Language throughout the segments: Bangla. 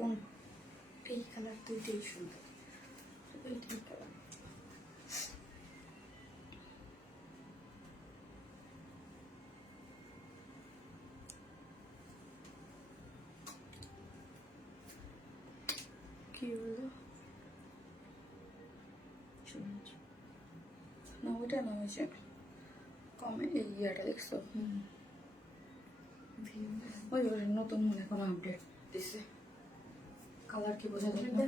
কোন এই কালার দুইটাই সুন্দর, এইটাই কালার। কি হলো না, ওইটা না, হয়েছে কমে এই ইয়েটা দেখছো? ওই নতুন মনে কোনো আপডেট দিছে, কালার কি বোঝা যায় না?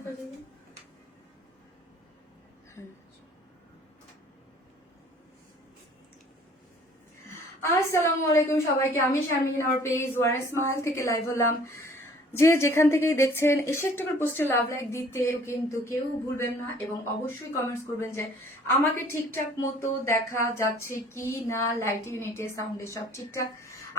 আসসালামু আলাইকুম সবাইকে, আমি শারমিন, আমার পেজ ওয়ান স্মাইল থেকে লাইভ হলাম। যে যেখান থেকেই দেখছেন এসে একটা করে পোস্টে লাভ লাইক দিতে কিন্তু কেউ ভুলবেন না, এবং অবশ্যই কমেন্টস করবেন যে আমাকে ঠিকঠাক মতো দেখা যাচ্ছে কি না, লাইটিং, নেটে, সাউন্ডে সব ঠিকঠাক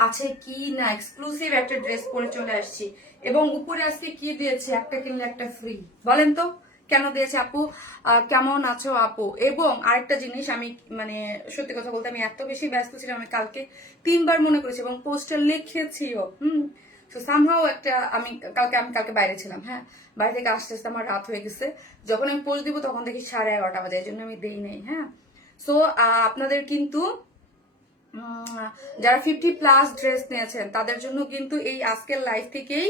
আছে কি না। এক্সক্লুসিভ একটা ড্রেস পরে চলে আসছি, এবং উপরে আজকে কি দিয়েছে, একটা কিনলে একটা ফ্রি। বলেন তো কেন দিয়েছে আপু? কেমন আছো আপু? এবং আরেকটা জিনিস, আমি মানে সত্যি কথা বলতে আমি এত বেশি ব্যস্ত ছিলাম, আমি কালকে 3বার মনে করেছি এবং পোস্টার লিখেছিও। তো সামহাও একটা আমি কালকে বাইরে ছিলাম, হ্যাঁ, বাইরে থেকে আসতে আসতে আমার রাত হয়ে গেছে। যখন আমি পোস্ট দিব তখন দেখি 11:30 বাজে, এই জন্য আমি দেই নাই। হ্যাঁ, সো আপনাদের কিন্তু যারা 50+ ড্রেস নিয়েছেন তাদের জন্য কিন্তু এই আজকের লাইভ থেকেই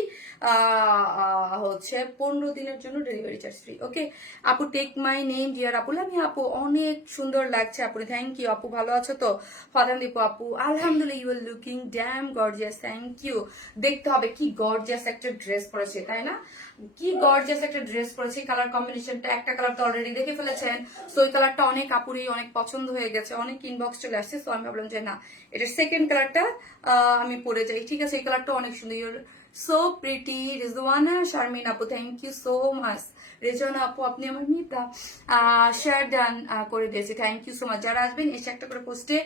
হচ্ছে 15 দিনের জন্য ডেলিভারি চার্জ ফ্রি। ওকে আপু, টেক মাই নেম ডিয়ার আপু। আমি আপু অনেক সুন্দর লাগছে আপু, থ্যাংক ইউ আপু। ভালো আছো তো? ফাদান দীপু আপু, আলহামদুলিল্লাহ, you are looking damn gorgeous, thank you. দেখতে হবে কি গর্জিয়াস একটা ড্রেস পরেছে, তাই না? কি গর্জিয়াস একটা ড্রেস পরেছে। কালার কম্বিনেশনটা, একটা কালার তো অলরেডি দেখে ফেলেছেন, সো এই কালারটা অনেক আপুরই অনেক পছন্দ হয়ে গেছে, অনেক ইনবক্স চলে আসছে। সো আমি ভাবলাম যে না, এটার সেকেন্ড কালারটা আমি পরে যাই। ঠিক আছে, এই কালারটা অনেক সুন্দর। Your so pretty Rizwana Sharmin আপু, thank you so much. Rezwana আপু, আপনি আমার মিতা শেয়ার ডান করে দিয়েছে, থ্যাংক ইউ সো মাচ। যারা আসবেন এসে একটা করে পোস্টে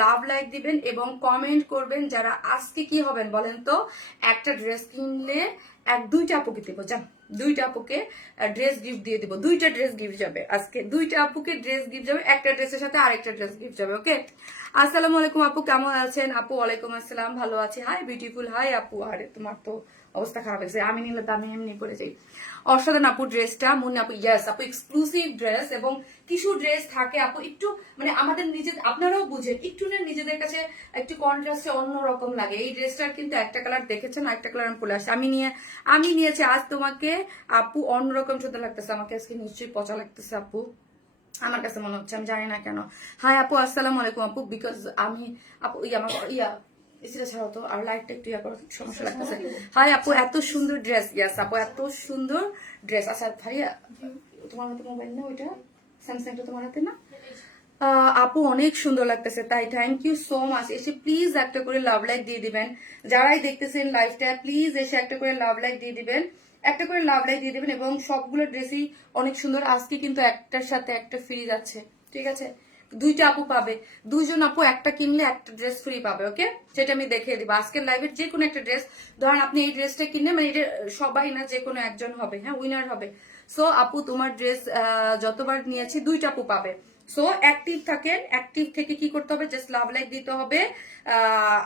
লাভ লাইক দিবেন এবং কমেন্ট করবেন যারা আজকে কি হবেন বলেন তো। একটা ড্রেস কিনলে দুইটা আপুকে দেবো, যান, দুইটা আপুকে ড্রেস গিফট দিয়ে দিব। দুইটা ড্রেস গিফট যাবে আজকে, দুইটা আপুকে ড্রেস গিফট যাবে, একটা ড্রেসের সাথে আরেকটা ড্রেস গিফট যাবে। ওকে, আসসালামু আলাইকুম আপু, কেমন আছেন আপু? ওয়ালাইকুম আসসালাম, ভালো আছি। হাই বিউটিফুল, হাই আপু। আরে তোমার তো অবস্থা খারাপ হয়েছে, আমি নিলে তো আমি এমনি করে যাই। অসাধারণ আপু ড্রেসটা, মুন্নি আপু, ইয়াস আপু, এক্সক্লুসিভ ড্রেস। এবং কিছু ড্রেস থাকে আপু একটু মানে আমাদের নিজেদের, আপনারাও বুঝেন, একটু না নিজেদের কাছে একটু কন্ট্রাস্টে অন্যরকম লাগে। এই ড্রেসটার কিন্তু একটা কালার দেখেছেন, একটা কালার আমি পরে আসছি। আমি নিয়েছি আজ তোমাকে আপু, অন্যরকম সুন্দর লাগতেছে আমাকে আজকে, নিশ্চয়ই পচা লাগতেছে আপু, আমার কাছে মনে হচ্ছে, আমি জানি না কেন। হাই আপু, আসসালামু আলাইকুম আপু। বিকজ আমি আপু এসিটা ছাড়াও তো, আর লাইটটা একটু করার সমস্যা লাগতেছে। হাই আপু, এত সুন্দর ড্রেস। ইয়াস আপু, এত সুন্দর ড্রেস। আচ্ছা ভাইয়া, তোমার হাতে মোবাইল না ওইটা? স্যামসাংটা তোমার হাতে না? আপু অনেক সুন্দর লাগতেছে, তাই থ্যাংক ইউ সো মাচ। এসে প্লিজ একটা করে লাভ লাইক দিয়ে দিবেন, যারাই দেখতেছেন লাইভটা প্লিজ এসে একটা করে লাভ লাইক দিয়ে দিবেন, একটা করে লাভ লাইক দিয়ে দিবেন। এবং সবগুলো ড্রেসই অনেক সুন্দর। আজকে কিন্তু একটার সাথে একটা ফ্রি যাচ্ছে, ঠিক আছে? দুইটা আপু পাবে, দুইজন আপু একটা কিনলে একটা ড্রেস ফ্রি পাবে। ওকে, সেটা আমি দেখিয়ে দিব আজকের লাইভের। যে কোনো একটা ড্রেস, ধরেন আপনি এই ড্রেসটা কিনলে, মানে এটা সবাই না, যে কোনো একজন হবে, হ্যাঁ, উইনার হবে। সো আপু, তোমার ড্রেস যতবার নিয়েছি দুইটা আপু পাবে। সো অ্যাক্টিভ থাকেন, অ্যাক্টিভ থেকে কি করতে হবে, জাস্ট লাভ লাইক দিতে হবে।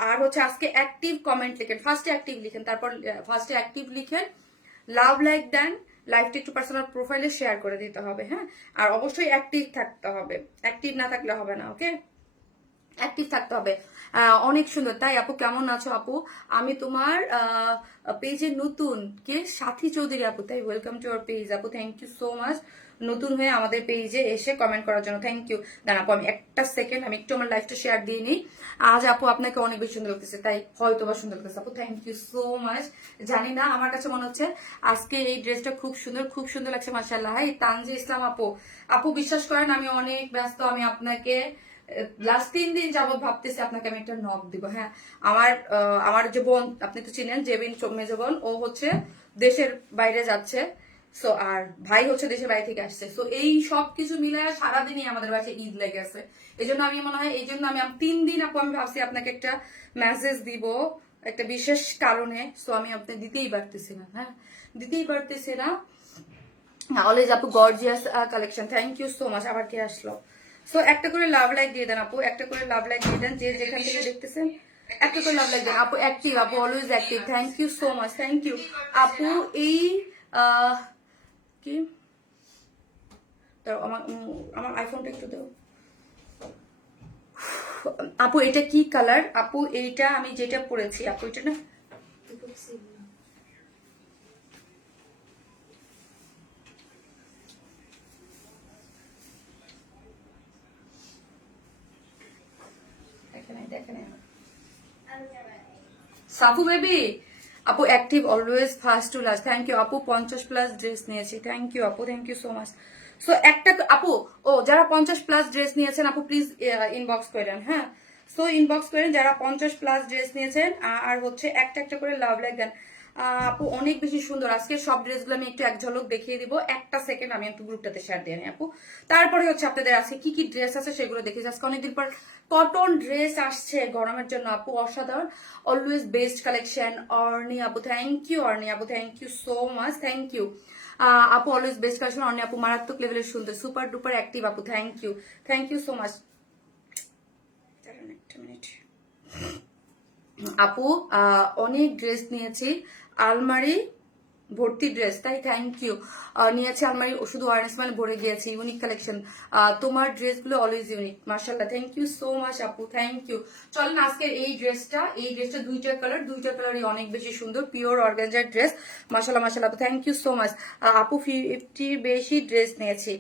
আর হচ্ছে আজকে অ্যাক্টিভ কমেন্ট লিখেন, ফার্স্টে অ্যাক্টিভ লিখেন, তারপর ফার্স্টে অ্যাক্টিভ লিখেন, লাভ লাইক দেন, লাইভটা একটু পার্সোনাল প্রোফাইলে শেয়ার করে দিতে হবে। হ্যাঁ, আর অবশ্যই অ্যাক্টিভ থাকতে হবে, অ্যাক্টিভ না থাকলে হবে না। ওকে, অ্যাক্টিভ থাকতে হবে। অনেক সুন্দর। তাই আপু, কেমন আছো আপু? আমি তোমার পেজে নতুন, কে? সাথী চৌধুরী আপু, তাই ওয়েলকাম টু আওয়ার পেজ আপু, থ্যাংক ইউ সো মাচ নতুন হয়ে আমাদের পেজে এসে কমেন্ট করার জন্য, থ্যাংক ইউ। দাঁড়া আপু, আমি একটা সেকেন্ড, আমি একটু আমার লাইফটা শেয়ার দিয়ে নিই। আজ আপু আপনাকে অনেক বেশি সুন্দর লাগতেছে, তাই হয়তো বা সুন্দর লাগতেছে আপু, থ্যাংক ইউ সো মাচ। জানি না, আমার কাছে মনে হচ্ছে আজকে এই ড্রেসটা খুব সুন্দর, খুব সুন্দর লাগছে, মাশাআল্লাহ। হাই তানজি ইসলাম আপু, আপু বিশ্বাস করেন আমি অনেক ব্যস্ত, আমি আপনাকে লাস্ট 3 দিন যাবত ভাবতেছি আপনাকে আমি একটা নক দিব। হ্যাঁ, আমার যে বোন, আপনি তো চিনেন, জেবিন মেজো বোন, ও হচ্ছে দেশের বাইরে যাচ্ছে। সো আর ভাই হচ্ছে দেশের বাইরে থেকে আসছে। সো এই সব কিছু মিলায় সারাদিনই আমাদের বাসায় ঈদ লেগে আছে। এই জন্য আমি মনে হয়, এই জন্য আমি 3 দিন আপু আমি ভাবছি আপনাকে একটা মেসেজ দিব একটা বিশেষ কারণে। সো আমি আপনি দিতেই পারতেছি না, হ্যাঁ, দিতেই পারতেছি না। অলওয়েজ আপু, gorgeous collection, thank you so much. আবার কে আসলো? সো একটা করে লাভ লাইক দিয়ে দেন আপু, একটা করে লাভ লাইক দিয়ে দেন, যে যেখান থেকে দেখতেছেন একটা করে লাভ লাইক দেন আপু। অ্যাক্টিভ আপু, always active, thank you so much, thank you আপু। এই কি আমার আমার আইফোনটা একটু দেও আপু। এটা কি কালার আপু? এইটা আমি যেটা পরেছি আপু, এটা না সাফু বেবি আপু active always first to last. Thank you আপু। 50+ ড্রেস নিয়েছি। থ্যাংক ইউ আপু, thank you so much. So একটা আপু, ও যারা 50+ ড্রেস নিয়েছেন আপু প্লিজ ইনবক্স করেন। হ্যাঁ, সো ইনবক্স করেন যারা 50+ ড্রেস নিয়েছেন, আর হচ্ছে একটা একটা করে লাভ লাইক দেন। আপু অনেক বেশি সুন্দর। আজকে সব ড্রেসগুলো আমি একটু এক ঝলক দেখিয়ে দিব, একটা সেকেন্ড আমি একটু গ্রুপটাতে শেয়ার দিয়ে নিই আপু। তারপরে হচ্ছে আপনাদের আজকে কি কি ড্রেস আছে সেগুলো দেখেছি। আজকে অনেকদিন পর কটন ড্রেস আসছে গরমের জন্য আপু, অসাধারণ। Always best collection. অর্নি আপু থ্যাংক ইউ। অর্নি আপু thank you so much, thank you আপু। Always best collection. অর্নি আপু মারাত্মক লেভেলের সুন্দর, সুপার ডুপার অ্যাক্টিভ আপু। Thank you so much. একটা মিনিট আপু, অনেক ড্রেস নিয়েছি, আলমারি ভর্তি ড্রেস, তাই থ্যাংক ইউ। নিয়েছি আলমারি শুধু অরেঞ্জ মানে ভরে গিয়েছে। ইউনিক কালেকশন, তোমার ড্রেসগুলো অলওয়েজ ইউনিক, মাশাআল্লাহ। থ্যাংক ইউ সো মাচ আপু, থ্যাংক ইউ। চলেন আজকের এই ড্রেসটা দুইটা কালারই অনেক বেশি সুন্দর, পিওর অর্গানজার ড্রেস, মাশাআল্লাহ মাশাআল্লাহ আপু, থ্যাংক ইউ সো মাচ। আপু 50 বেশি ড্রেস নিয়েছি।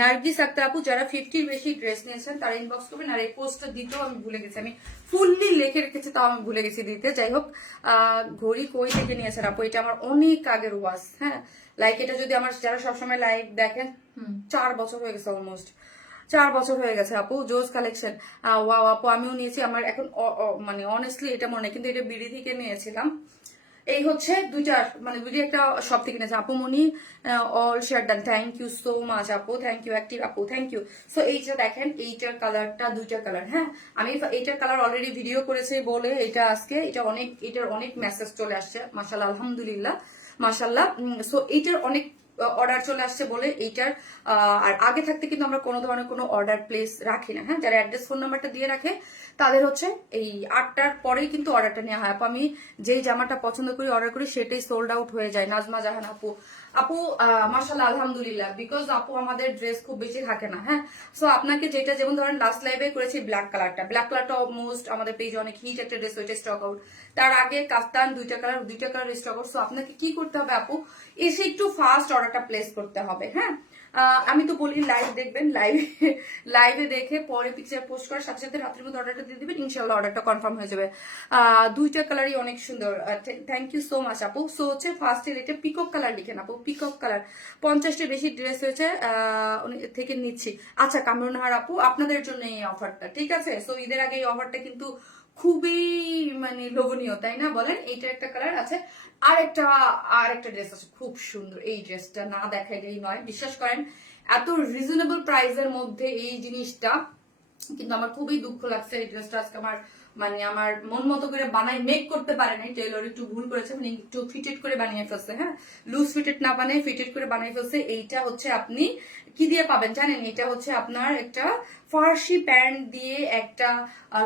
নার্গিস আক্তার আপু, যারা 50 বেশি ড্রেস নিয়েছেন তারা ইনবক্স করবেন। আর এই পোস্টটা দিতেও আমি ভুলে গেছি, আমি ফুললি লিখে রেখেছি তাও আমি ভুলে গেছি দিতে। যাই হোক, ঘড়ি কই থেকে নিয়েছেন আপু? এটা আমার অনেক আগের ওয়াজ। হ্যাঁ, লাইক এটা যদি আমার যারা সবসময় লাইভ দেখেন, 4 বছর হয়ে গেছে, অলমোস্ট 4 বছর হয়ে গেছে আপু। জোস কালেকশন, ওয়াও আপু, আমিও নিয়েছি। আমার এখন মানে অনেস্টলি এটা মনে নেই, কিন্তু এটা বিডি থেকে নিয়েছিলাম। এই হচ্ছে বিডি একটা শপ থেকে নিয়েছে আপু। Moni all share done, thank you so much আপু, থ্যাংক ইউ অ্যাক্টিভ আপু, থ্যাংক ইউ। সো এইটা দেখেন, এইটার কালারটা, দুইটা কালার। হ্যাঁ, আমি এইটার কালার অলরেডি ভিডিও করেছি বলে এটা আজকে এটার অনেক মেসেজ চলে আসছে, মাশাআল্লাহ আলহামদুলিল্লাহ মাশাআল্লাহ। সো এইটার অনেক অর্ডার চলে আসছে বলে এইটার, আর আগে থাকতে কিন্তু আমরা কোনো ধরনের কোনো অর্ডার প্লেস রাখি না। হ্যাঁ, যারা অ্যাড্রেস ফোন নাম্বারটা দিয়ে রাখে তাদের হচ্ছে এই 8টার পরেই কিন্তু অর্ডারটা নেওয়া হয় আপু। আমি যেই জামাটা পছন্দ করি অর্ডার করি সেটাই সোল্ড আউট হয়ে যায়। নাজমা জাহান আপু, মাশাআল্লাহ আলহামদুলিল্লাহ, বিকজ আপু আমাদের ড্রেস খুব বেশি থাকে না। হ্যাঁ, সো আপনাকে যেটা, যেমন ধরেন লাস্ট লাইভে করেছি ব্ল্যাক কালারটা অলমোস্ট আমাদের পেজে অনেক হিট একটা ড্রেস, ওইটা স্টক আউট। তার আগে কাফতান দুইটা কালার স্টক আউট। সো আপনাকে কি করতে হবে আপু? এসে একটু ফাস্ট অর্ডারটা প্লেস করতে হবে। হ্যাঁ, আমি তো বলি লাইভ দেখবেন, লাইভে দেখে পরে পিকচার পোস্ট করার সাথে সাথে রাত্রির মধ্যে অর্ডারটা দিয়ে দিবেন, ইনশাআল্লাহ অর্ডারটা কনফার্ম হয়ে যাবে। দুইটা কালারই অনেক সুন্দর, থ্যাংক ইউ সো মাচ আপু। সো হচ্ছে ফার্স্টের এটা পিকক কালার লিখেন আপু, পিকক কালার। 50টা বেশি ড্রেস হয়েছে থেকে নিচ্ছি। আচ্ছা কামরুনহার আপু, আপনাদের জন্য এই অফারটা, ঠিক আছে? সো ঈদের আগে এই অফারটা কিন্তু খুবই মানে লোভনীয়, তাই না বলেন? এইটা একটা কালার আছে। আর একটা ড্রেস আছে খুব সুন্দর, এই ড্রেসটা না দেখাইলেই নয়, বিশ্বাস করেন। এত রিজনেবল প্রাইসের মধ্যে এই জিনিসটা কিন্তু আমার খুবই দুঃখ লাগছে। এই ড্রেসটা আজকে আমার মন মতো করে মেক করতে পারে নাই, টেইলর একটু ভুল করেছে, মানে একটু ফিটেড করে বানিয়ে ফেলছে। হ্যাঁ, লুজ ফিটেড না বানিয়ে ফিটেড করে বানিয়ে ফেলছে। এইটা হচ্ছে আপনি কি দিয়ে পাবেন জানেন? এটা হচ্ছে আপনার একটা ফার্সি প্যান্ট দিয়ে একটা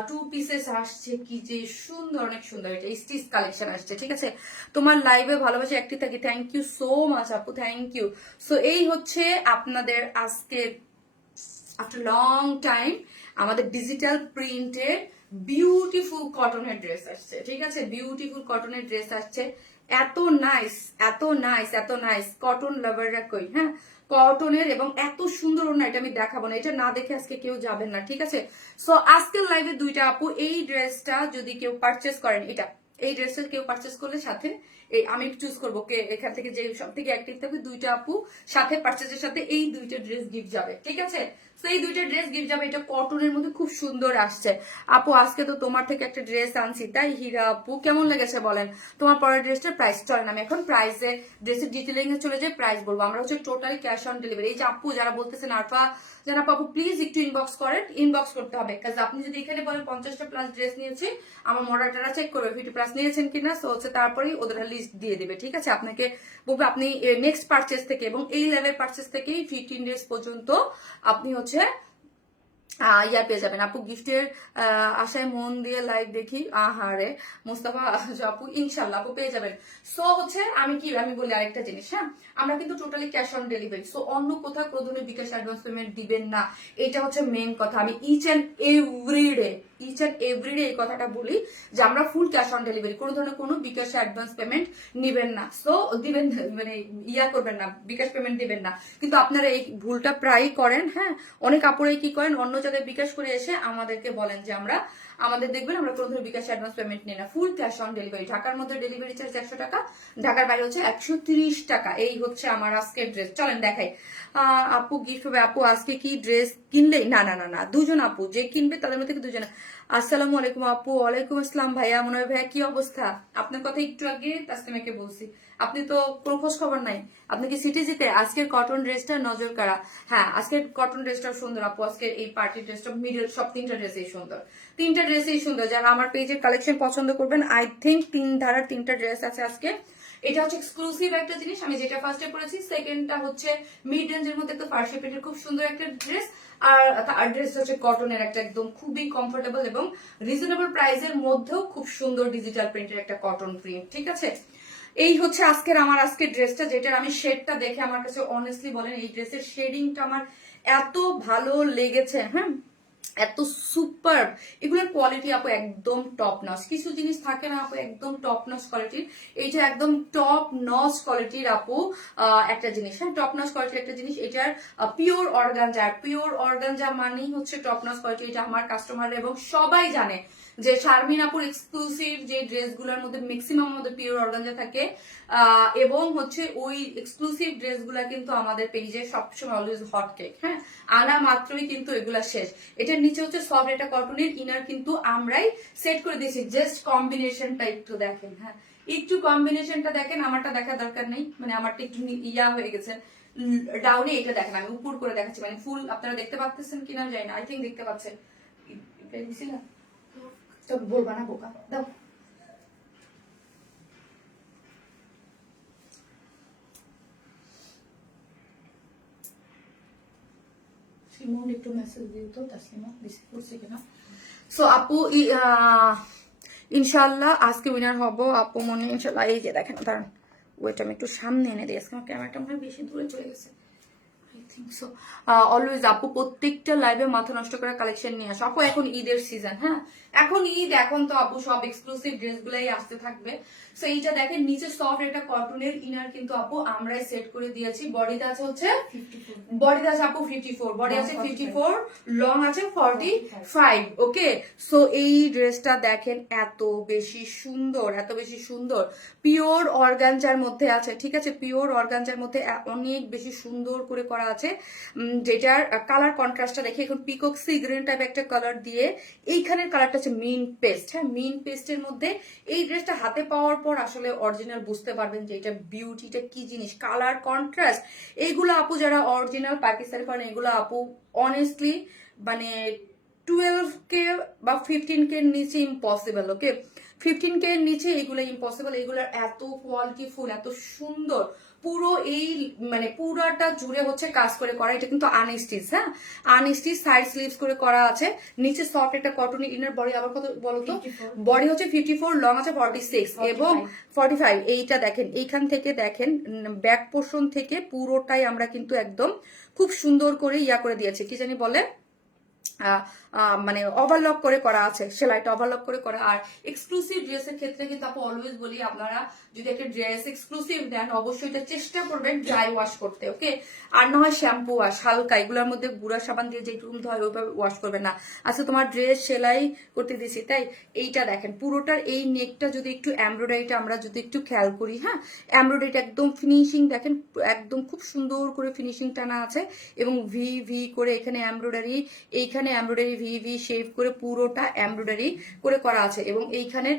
2 পিসেস আসছে, কি যে সুন্দর, অনেক সুন্দর। এটা স্টিচ কালেকশন আসছে, ঠিক আছে? তোমার লাইভে ভালোবাসি, একটি থাকি, থ্যাংক ইউ সো মাচ আপু, থ্যাংক ইউ। সো এই হচ্ছে আপনাদের আজকে আফটার লং টাইম আমাদের ডিজিটাল প্রিন্টের বিউটিফুল কটনের ড্রেস আসছে, ঠিক আছে? বিউটিফুল কটনের ড্রেস আসছে, এত নাইস, এত নাইস, এত নাইস। কটন লাভাররা কই? হ্যাঁ, কটনের এবং এত সুন্দর না, এটা আমি দেখাবো না, এটা না দেখে আজকে কেউ যাবেন না, ঠিক আছে? সো আজকের লাইভে দুইটা আপু, এই ড্রেসটা যদি কেউ পারচেস করেন, এই ড্রেসটা কেউ পারচেস করলে সাথে আমি চুজ করবো কে এখান থেকে যে সব থেকে অ্যাক্টিভ থাকবে, দুইটা আপু সাথে পারচেজের সাথে এই দুইটা ড্রেস গিফট যাবে, ঠিক আছে? তো এই দুইটা ড্রেস গিফট যাবে। এটা কটনের মধ্যে খুব সুন্দর আসছে আপু। আজকে তো তোমার থেকে একটা ড্রেস আনছি, তাই হীরা আপু কেমন লেগেছে বলেন? তোমার পরের ড্রেসটার প্রাইস, চলেন আমি এখন প্রাইসে ড্রেসের ডিটেলিং এ চলে যাই, প্রাইস বলবো। আমরা হচ্ছে টোটালি ক্যাশ অন ডেলিভারি। এই যে আপু যারা বলতেছেন আরফা জানা আপু, প্লিজ একটু ইনবক্স করেন, ইনবক্স করতে হবে, কাজ আপনি যদি এখানে বলেন 50টা প্লাস ড্রেস নিয়েছি, আমার মডারেটাররা চেক করবে 50 প্লাস নিয়েছেন কিনা। সো হচ্ছে তারপরেই ওদের লিস্ট দিয়ে দিবে, ঠিক আছে? আপনাকে বলবে আপনি নেক্সট পারচেস থেকে এবং এই লেভেল পারচেস থেকেই 15 ডেজ পর্যন্ত আপনি হচ্ছে ইয়া পেয়ে যাবেন আপু, গিফটের আশায় মন দিয়ে লাইভ দেখি। আহারে মুস্তাফা আপু, ইনশাল্লাহ আপু পেয়ে যাবেন। সো হচ্ছে আমি বলি আরেকটা জিনিস, হ্যাঁ আমরা কিন্তু totally cash on delivery, so অন্য কোথাও কোনো ধরনের বিকাশ অ্যাডভান্স পেমেন্ট দিবেন না, এটা হচ্ছে মেন কথা। আমি ইচ অ্যান্ড এভরিডে এই কথাটা বলি যে আমরা ফুল ক্যাশ অন ডেলিভারি, কোনো ধরনের কোনো বিকাশ অ্যাডভান্স পেমেন্ট নিবেন না, সো দিবেন মানে ইয়া করবেন না, বিকাশ পেমেন্ট দিবেন না। কিন্তু আপনারা এই ভুলটা প্রায়ই করেন, হ্যাঁ অনেক আপুরাই কি করেন, অন্য জায়গায় বিকাশ করে এসে আমাদেরকে বলেন যে আমাদের দেখবেন আমরা কোনো ধরনের বিকাশ অ্যাডভান্স পেমেন্ট নিই না, ফুল ক্যাশ অন ডেলিভারি। ঢাকার মধ্যে ডেলিভারি চার্জ 100 টাকা, ঢাকার বাইরে হচ্ছে 130 টাকা। এই হচ্ছে আমার আজকের ড্রেস, চলেন দেখাই। আপু গিফট হবে, আপু আজকে কি ড্রেস কিনলেই? না না না না, দুজন আপু যে কিনবে তাদের মধ্যে দুজনে। আসসালামু আলাইকুম আপু। ওয়ালাইকুম আসসালাম ভাইয়া, মনে হয় ভাইয়া কি অবস্থা? আপনার কথা একটু আগে তাসলিমাকে বলছি, আপনি তো কোনো খোঁজ খবর নাই। আপনি কি সিটিজিতে? আজকের কটন ড্রেসটা নজর কাড়া। হ্যাঁ আজকের কটন ড্রেসটাও সুন্দর আপু, আজকের এই পার্টি ড্রেসটা মিডল সব তিনটা ড্রেসই সুন্দর, তিনটা ড্রেসই সুন্দর। যারা আমার পেজের কালেকশন পছন্দ করবেন, আই থিঙ্ক 3 ধারার 3টা ড্রেস আছে আজকে। এটা হচ্ছে এক্সক্লুসিভ একটা জিনিস, আমি যেটা ফার্স্টে পরেছি। সেকেন্ডটা হচ্ছে মিড রেঞ্জের মধ্যে একটা ফার্সি পেটের খুব সুন্দর একটা ড্রেস, আর ড্রেস হচ্ছে কটনের একটা একদম খুবই কমফোর্টেবল এবং রিজনেবল প্রাইসের মধ্যেও খুব সুন্দর ডিজিটাল প্রিন্টের একটা কটন প্রিন্ট, ঠিক আছে। এই হচ্ছে আজকের ড্রেসটা, যেটার আমি শেডটা দেখে আমার কাছে অনেস্টলি বলেন এই ড্রেসের শেডিংটা আমার এত ভালো লেগেছে, হ্যাঁ এত সুপার। এগুলোর কোয়ালিটি আপু একদম টপ নচ, কিছু জিনিস থাকে না আপু একদম টপ নচ কোয়ালিটির, এইটা একদম টপ নচ কোয়ালিটির আপু একটা জিনিস, হ্যাঁ টপ নচ কোয়ালিটির একটা জিনিস। এটার পিওর অর্গানজা মানেই হচ্ছে টপ নচ কোয়ালিটি, এটা আমার কাস্টমার এবং সবাই জানে যে শারমিন আপুর এক্সক্লুসিভ যে ড্রেসগুলোর মধ্যে ম্যাক্সিমাম মধ্যে পিওর অর্গানজা থাকে, এবং হচ্ছে ওই এক্সক্লুসিভ ড্রেসগুলা কিন্তু আমাদের পেজে সবসময় অলওয়েজ হট কেক, হ্যাঁ আনা মাত্রই কিন্তু এগুলা শেষ। এটার নিচে হচ্ছে সফট একটা কটনের ইনার কিন্তু আমরাই সেট করে দিয়েছি, জাস্ট কম্বিনেশনটা একটু দেখেন, হ্যাঁ একটু কম্বিনেশনটা দেখেন, আমারটা দেখার দরকার নেই, মানে আমারটা একটু ইয়া হয়ে গেছে ডাউনে, এটা দেখেন আমি উপর করে দেখাচ্ছি, মানে ফুল আপনারা দেখতে পাচ্ছেন কিনা জানি না, আই থিঙ্ক দেখতে পাচ্ছেন। তো বলবা না বোকা, দাও সিমন একটু মেসেজ দিও তো তাসলিমা রিসিভ করছে কিনা। সো আপু ইনশাল্লাহ আজকে উইনার হব আপু মনে, ইনশাল্লাহ। এই যে দেখেন দাঁড়ান, ওয়েট আমি একটু সামনে এনে দিই, আজকে আমার ক্যামেরাটা মনে হয় বেশি দূরে চলে গেছে। অলওয়েজ আপু প্রত্যেকটা লাইভে মাথা নষ্ট করা কালেকশন নিয়ে আসো আপু, এখন ঈদের সিজন, হ্যাঁ এখন ঈদ, এখন তো আপু সব এক্সক্লুসিভ ড্রেস গুলাই আসতে থাকবে। সো এইটা দেখেন নিচে সফট একটা কটনের ইনার কিন্তু আপু আমরাই সেট করে দিয়েছি। বডিতে আছে হচ্ছে 54, বডি আছে 54, লং আছে 45, ওকে। সো এই ড্রেসটা দেখেন এত বেশি সুন্দর পিওর অর্গানজার মধ্যে আছে, ঠিক আছে পিওর অর্গানজার মধ্যে অনেক বেশি সুন্দর করে করা আছে, যেটার কালার কন্ট্রাস্টটা দেখে এখন পিকক সি গ্রিন টাইপ একটা কালার দিয়ে, এইখানের কালারটা হচ্ছে মিন পেস্ট, হ্যাঁ মিন পেস্টের মধ্যে। এই ড্রেসটা হাতে পাওয়ার পর আসলে অরিজিনাল বুঝতে পারবেন যে এটা বিউটিটা কি জিনিস, কালার কন্ট্রাস্ট। এইগুলো আপু যারা অরিজিনাল পাকিস্তানি করেন এগুলো আপু অনেস্টলি মানে 12K বা 15K এর নিচে ইম্পসিবল, ওকে 15K এর নিচে এগুলো ইম্পসিবল। এগুলোর এত কোয়ালিটি ফুল, এত সুন্দর, পুরো এই মানে পুরাটা জুড়ে হচ্ছে কাজ করে করা। এটা কিন্তু আনস্টিচ, হ্যাঁ আনস্টিচ সাইড স্লিভস করে করা আছে, নিচে সফট একটা কটনের ইনার। বডি আবার কত বলতো? বডি হচ্ছে 54, লং আছে 46 এবং 45। এইটা দেখেন এইখান থেকে দেখেন ব্যাক পোর্শন থেকে পুরোটাই আমরা কিন্তু একদম খুব সুন্দর করে ইয়া করে দিয়েছি, কি জানি বলে মানে ওভারলক করে করা আছে, সেলাইটা ওভারলক করে করা। আর এক্সক্লুসিভ ড্রেসের ক্ষেত্রে কিন্তু আপু অলওয়েজ বলি আপনারা যদি একটা ড্রেস এক্সক্লুসিভ দেন অবশ্যই এটা চেষ্টা করবেন ড্রাই ওয়াশ করতে, ওকে আর না হয় শ্যাম্পু ওয়াশ হালকা, এগুলোর মধ্যে গুঁড়া সাবান দিয়ে যে রুম ধোয় ওইভাবে ওয়াশ করবেন না। আচ্ছা তোমার ড্রেস সেলাই করতে দিছি তাই। এইটা দেখেন পুরোটার এই নেকটা যদি একটু এমব্রয়ডারিটা আমরা যদি একটু খেয়াল করি, হ্যাঁ এমব্রয়ডারিটা একদম ফিনিশিং দেখেন, একদম খুব সুন্দর করে ফিনিশিং টানা আছে এবং ভি ভি করে এখানে এমব্রয়ডারি, এইখানে এমব্রয়ডারি ভি শেপ করে পুরোটা এমব্রয়ডারি করে করা আছে এবং এখানে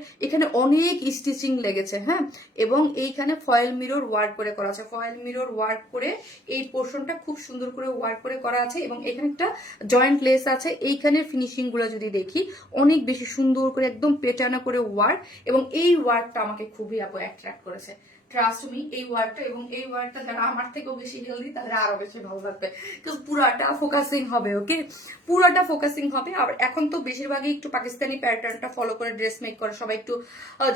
অনেক স্টিচিং লেগেছে, হ্যাঁ, এবং এইখানে ফয়েল মিরর ওয়ার্ক করে করা আছে, ফয়েল মিরর ওয়ার্ক করে এই পোর্শনটা খুব সুন্দর করে ওয়ার্ক করে করা আছে এবং এখানে একটা জয়েন্ট লেস আছে। এইখানের ফিনিশিং গুলো যদি দেখি অনেক বেশি সুন্দর করে একদম পেটানো করে ওয়ার্ক, এবং এই ওয়ার্কটা আমাকে খুবই আপু অ্যাট্রাক্ট করেছে। ট্রাস্ট মি, এই ওয়ার্কটা এবং এই ওয়ার্কটা যারা আমার থেকেও বেশি হেলদি তাদের আরো বেশি ভালো লাগবে, পুরাটা ফোকাসিং হবে। ওকে, পুরাটা ফোকাসিং হবে। আর এখন তো বেশিরভাগই একটু পাকিস্তানি প্যাটার্নটা ফলো করে ড্রেস মেক করে সবাই, একটু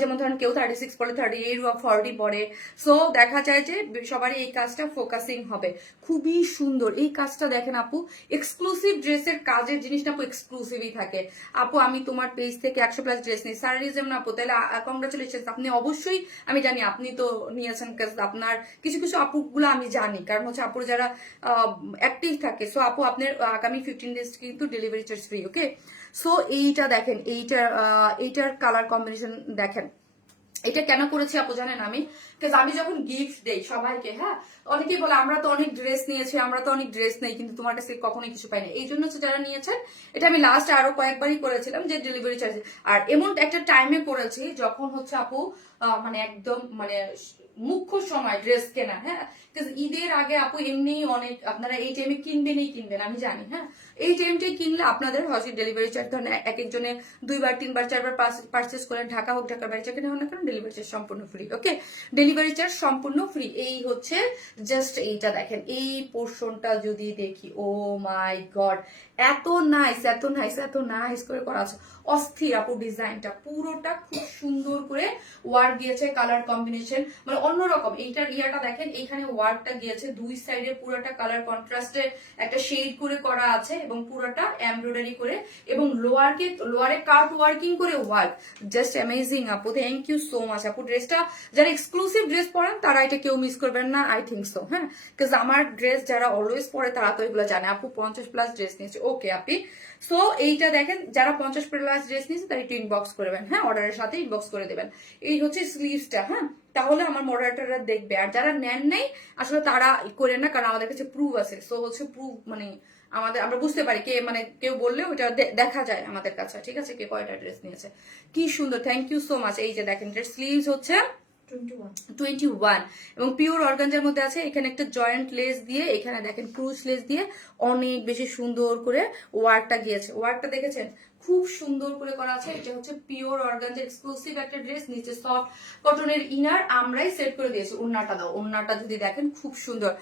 যেমন ধরেন কেউ 36 পরে, 38 বা 40 পরে, সো দেখা যায় যে সবারই এই কাজটা ফোকাসিং হবে। খুবই সুন্দর এই কাজটা দেখেন আপু, এক্সক্লুসিভ ড্রেসের কাজের জিনিসটা আপু এক্সক্লুসিভই থাকে। আপু আমি তোমার পেজ থেকে 100+ ড্রেস নিই, সারিজম না আপু, তাহলে কংগ্রাচুলেশন, আপনি অবশ্যই, আমি জানি আপনি তো নিয়েছেন, আপনার কিছু কিছু আপুগুলো আমি জানি, কারণ হচ্ছে আপুর যারা অ্যাক্টিভ থাকে। সো আপু আপনার আগামী 15 ডেজ কিন্তু ডেলিভারি চার্জ ফ্রি। ওকে, সো এইটা দেখেন, এইটার কালার কম্বিনেশন দেখেন। এটা কেন করেছি আপু জানেন, আমি যখন গিফট দেই সবাইকে, হ্যাঁ, অনেকেই বলে আমরা তো অনেক ড্রেস নিয়েছি, আমরা তো অনেক ড্রেস নেই, কিন্তু তোমার কাছে কখনোই কিছু পাই না। এই জন্য হচ্ছে যারা নিয়েছেন, এটা আমি লাস্ট আরো কয়েকবারই করেছিলাম যে ডেলিভারি চার্জ, আর এমন একটা টাইমে করেছি যখন হচ্ছে আপু মানে একদম মানে মুখ্য সময় ড্রেস কেনা, হ্যাঁ, ঈদের আগে আপু এমনি অনেক আপনারা এই টাইমে কিনবেন আমি জানি, হ্যাঁ, এই টাইমটাই কিনলে আপনাদের হয়তো ডেলিভারি চার্জ ধরেন এক একজনে 2বার 3বার 4বার পারচেস করেন, ঢাকা হোক ঢাকার বাইরে যেখানে হোক না কেন ডেলিভারি চার্জ সম্পূর্ণ ফ্রি। ওকে, ডেলিভারি চার্জ সম্পূর্ণ ফ্রি। এই হচ্ছে জাস্ট এইটা দেখেন, এই পোর্শনটা যদি দেখি, ও মাই গড, এত নাইস এত নাইস এত নাইস করে করা আছে, অস্থির আপু। ডিজাইনটা পুরোটা খুব সুন্দর করে ওয়ার্ক গিয়েছে, কালার কম্বিনেশন মানে অন্যরকম। এইটার ইয়াটা দেখেন, এইখানে ওয়ার্কটা গিয়েছে দুই সাইডে, পুরোটা কালার কন্ট্রাস্টে একটা শেড করে করা আছে এবং পুরোটা এমব্রয়ডারি করে এবং লোয়ারে কাট ওয়ার্কিং করে ওয়ার্ক, জাস্ট অ্যামেজিং আপু। থ্যাংক ইউ সো মাচ আপু। ড্রেসটা যারা এক্সক্লুসিভ ড্রেস পরেন তারা এটা কেউ মিস করবেন না, আই থিঙ্ক সো, হ্যাঁ, বিকজ আমার ড্রেস যারা অলওয়েজ পরে তারা তো এগুলো জানে। আপু 50+ ড্রেস নিয়েছে, ওকে আপি। সো এইটা দেখেন, যারা 50+ ড্রেস নিয়েছে তারা একটু ইনবক্স করবেন, হ্যাঁ, অর্ডারের সাথে ইনবক্স করে দেবেন। এই হচ্ছে স্লিভসটা, হ্যাঁ, তাহলে আমার মডারেটররা দেখবে। আর যারা নেন নাই আসলে তারা করে না, কারণ আমাদের কাছে প্রুফ আছে। সো হচ্ছে প্রুফ মানে আমরা বুঝতে পারি কে, মানে কেউ বললে ওটা দেখা যায় আমাদের কাছে, ঠিক আছে, কে কয়টা ড্রেস নিয়েছে। কি সুন্দর, থ্যাংক ইউ সো মাচ। এই যে দেখেন, এটার স্লিভস হচ্ছে 21 এবং পিওর অর্গানজার মধ্যে আছে। এখানে একটা জয়েন্ট লেস দিয়ে, এখানে দেখেন ক্রুজ লেস দিয়ে অনেক বেশি সুন্দর করে ওয়ার্কটা গিয়েছে। ওয়ার্কটা দেখেছেন, খুব সুন্দর করে করা আছে। এটা হচ্ছে পিওর অর্গানজার এক্সক্লুসিভ একটা ড্রেস, নিচে সফট কটনের ইনার আমরাই সেট করে দিয়েছি। ওড়নাটা দাও, ওড়নাটা যদি দেখেন খুব সুন্দর।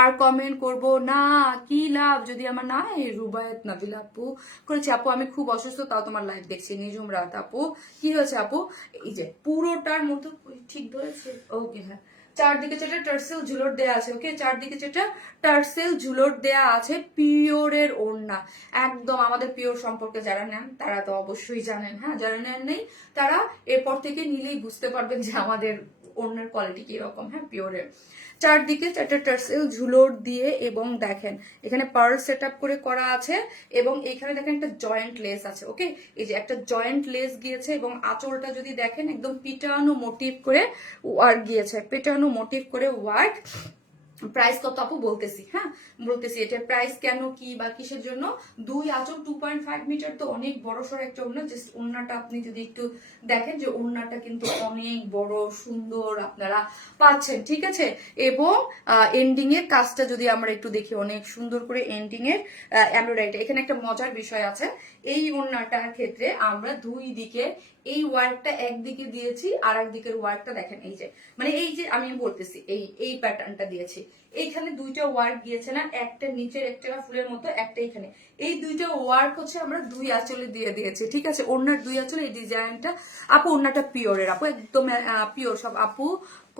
আর কমেন্ট করব না, কি লাভ যদি আমার না, এই রুবায়েত নাবিল আপু করেছে। আপু আমি খুব অসুস্থ, তাও তোমার লাইভ দেখছি। নিজুম রাত আপু, কি হয়েছে আপু? এই যে পুরোটার মতো ঠিক ধরেছে, ওকে, হ্যাঁ, চারদিকে যেটা টার্সেল ঝুলট দেয়া আছে। ওকে, চারদিকে যেটা টার্সেল ঝুলট দেয়া আছে, পিওরের ওড়না একদম। আমাদের পিওর সম্পর্কে যারা নেন তারা তো অবশ্যই জানেন, হ্যাঁ, যারা নেন নেই তারা এরপর থেকে নিলেই বুঝতে পারবেন যে আমাদের ওড়নার কোয়ালিটি কিরকম, হ্যাঁ, পিওরের। চারদিকে চারটা টার্সেল ঝুলট দিয়ে এবং দেখেন এখানে পার্ল সেট আপ করে করা আছে এবং এখানে দেখেন একটা জয়েন্ট লেস আছে। ওকে, এই যে একটা জয়েন্ট লেস গিয়েছে এবং আঁচলটা যদি দেখেন একদম পিটানো মোটিভ করে ওয়ার্ক গিয়েছে, পিটানো মোটিভ করে ওয়ার্ক। প্রাইস কত আপু বলতেছি, হ্যাঁ বলতেছি, এটার প্রাইস কেন কি বা কিসের জন্য। দুই আঁচল 2.5 মিটার তো অনেক বড় সড়ো একটা ওড়না। জাস্ট ওড়নাটা আপনি যদি একটু দেখেন যে ওড়নাটা কিন্তু অনেক বড় সুন্দর আপনারা পাচ্ছেন, ঠিক আছে। এবং এন্ডিং এর কাজটা যদি আমরা একটু দেখি, অনেক সুন্দর করে এন্ডিং এর এমব্রয়ডারিটা। এখানে একটা মজার বিষয় আছে, এই ওড়নাটার ক্ষেত্রে আমরা দুই দিকে এই ওয়ার্কটা একদিকে দিয়েছি, আর একদিকের ওয়ার্কটা দেখেন, এই যে মানে এই যে আমি বলতেছি এই প্যাটার্নটা দিয়েছি। এইখানে দুইটা ওয়ার্ক গিয়েছে না, একটা নিচের একটা ফুলের মতো, একটা এখানে। এই দুইটা ওয়ার্ক হচ্ছে আমরা দুই আঁচলে দিয়ে দিয়েছি, ঠিক আছে। ওড়নার দুই আঁচলে এই ডিজাইনটা। আপু ওড়নাটা পিওরের আপু, একদম পিওর। সব আপু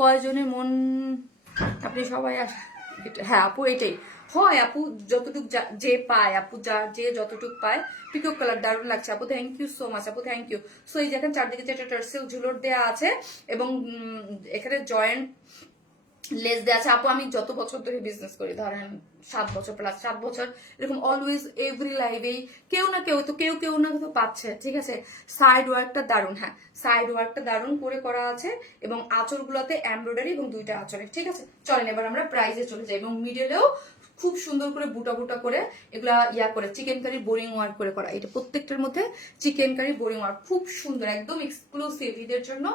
কয়জনের মন আপনি সবাই হ্যাঁ আপু এটাই হয় আপু, যতটুক যে পায় আপু, যে যতটুক পায়। পিকক কালার দারুণ লাগছে আপু, থ্যাংক ইউ সো মাচ আপু, থ্যাংক ইউ। সো এই দেখেন চারদিকে যেটা টার্সেল ঝুলট দেওয়া আছে এবং এখানে জয়েন্ট লেস দেওয়া আছে। আপু আমি যত বছর ধরে বিজনেস করি, ধরেন 7 বছর প্লাস, 7 বছর এরকম অলওয়েজ এভরি লাইভেই কেউ না কেউ তো পাচ্ছে, ঠিক আছে। সাইড ওয়ার্কটা দারুণ, হ্যাঁ, সাইড ওয়ার্কটা দারুণ করে করা আছে এবং আঁচলগুলোতে এমব্রয়ডারি এবং দুইটা আঁচলে, ঠিক আছে। চলেন এবার আমরা প্রাইজে চলে যাই। এবং মিডলেও খুব সুন্দর করে বুটা বুটা করে এগুলা ইয়া করে চিকেন কারি বোরিং ওয়ার্ক করে করা। এটা প্রত্যেকটার মধ্যে চিকেন কারি বোরিং ওয়ার্ক, খুব সুন্দর, একদম এক্সক্লুসিভ, ঈদের জন্য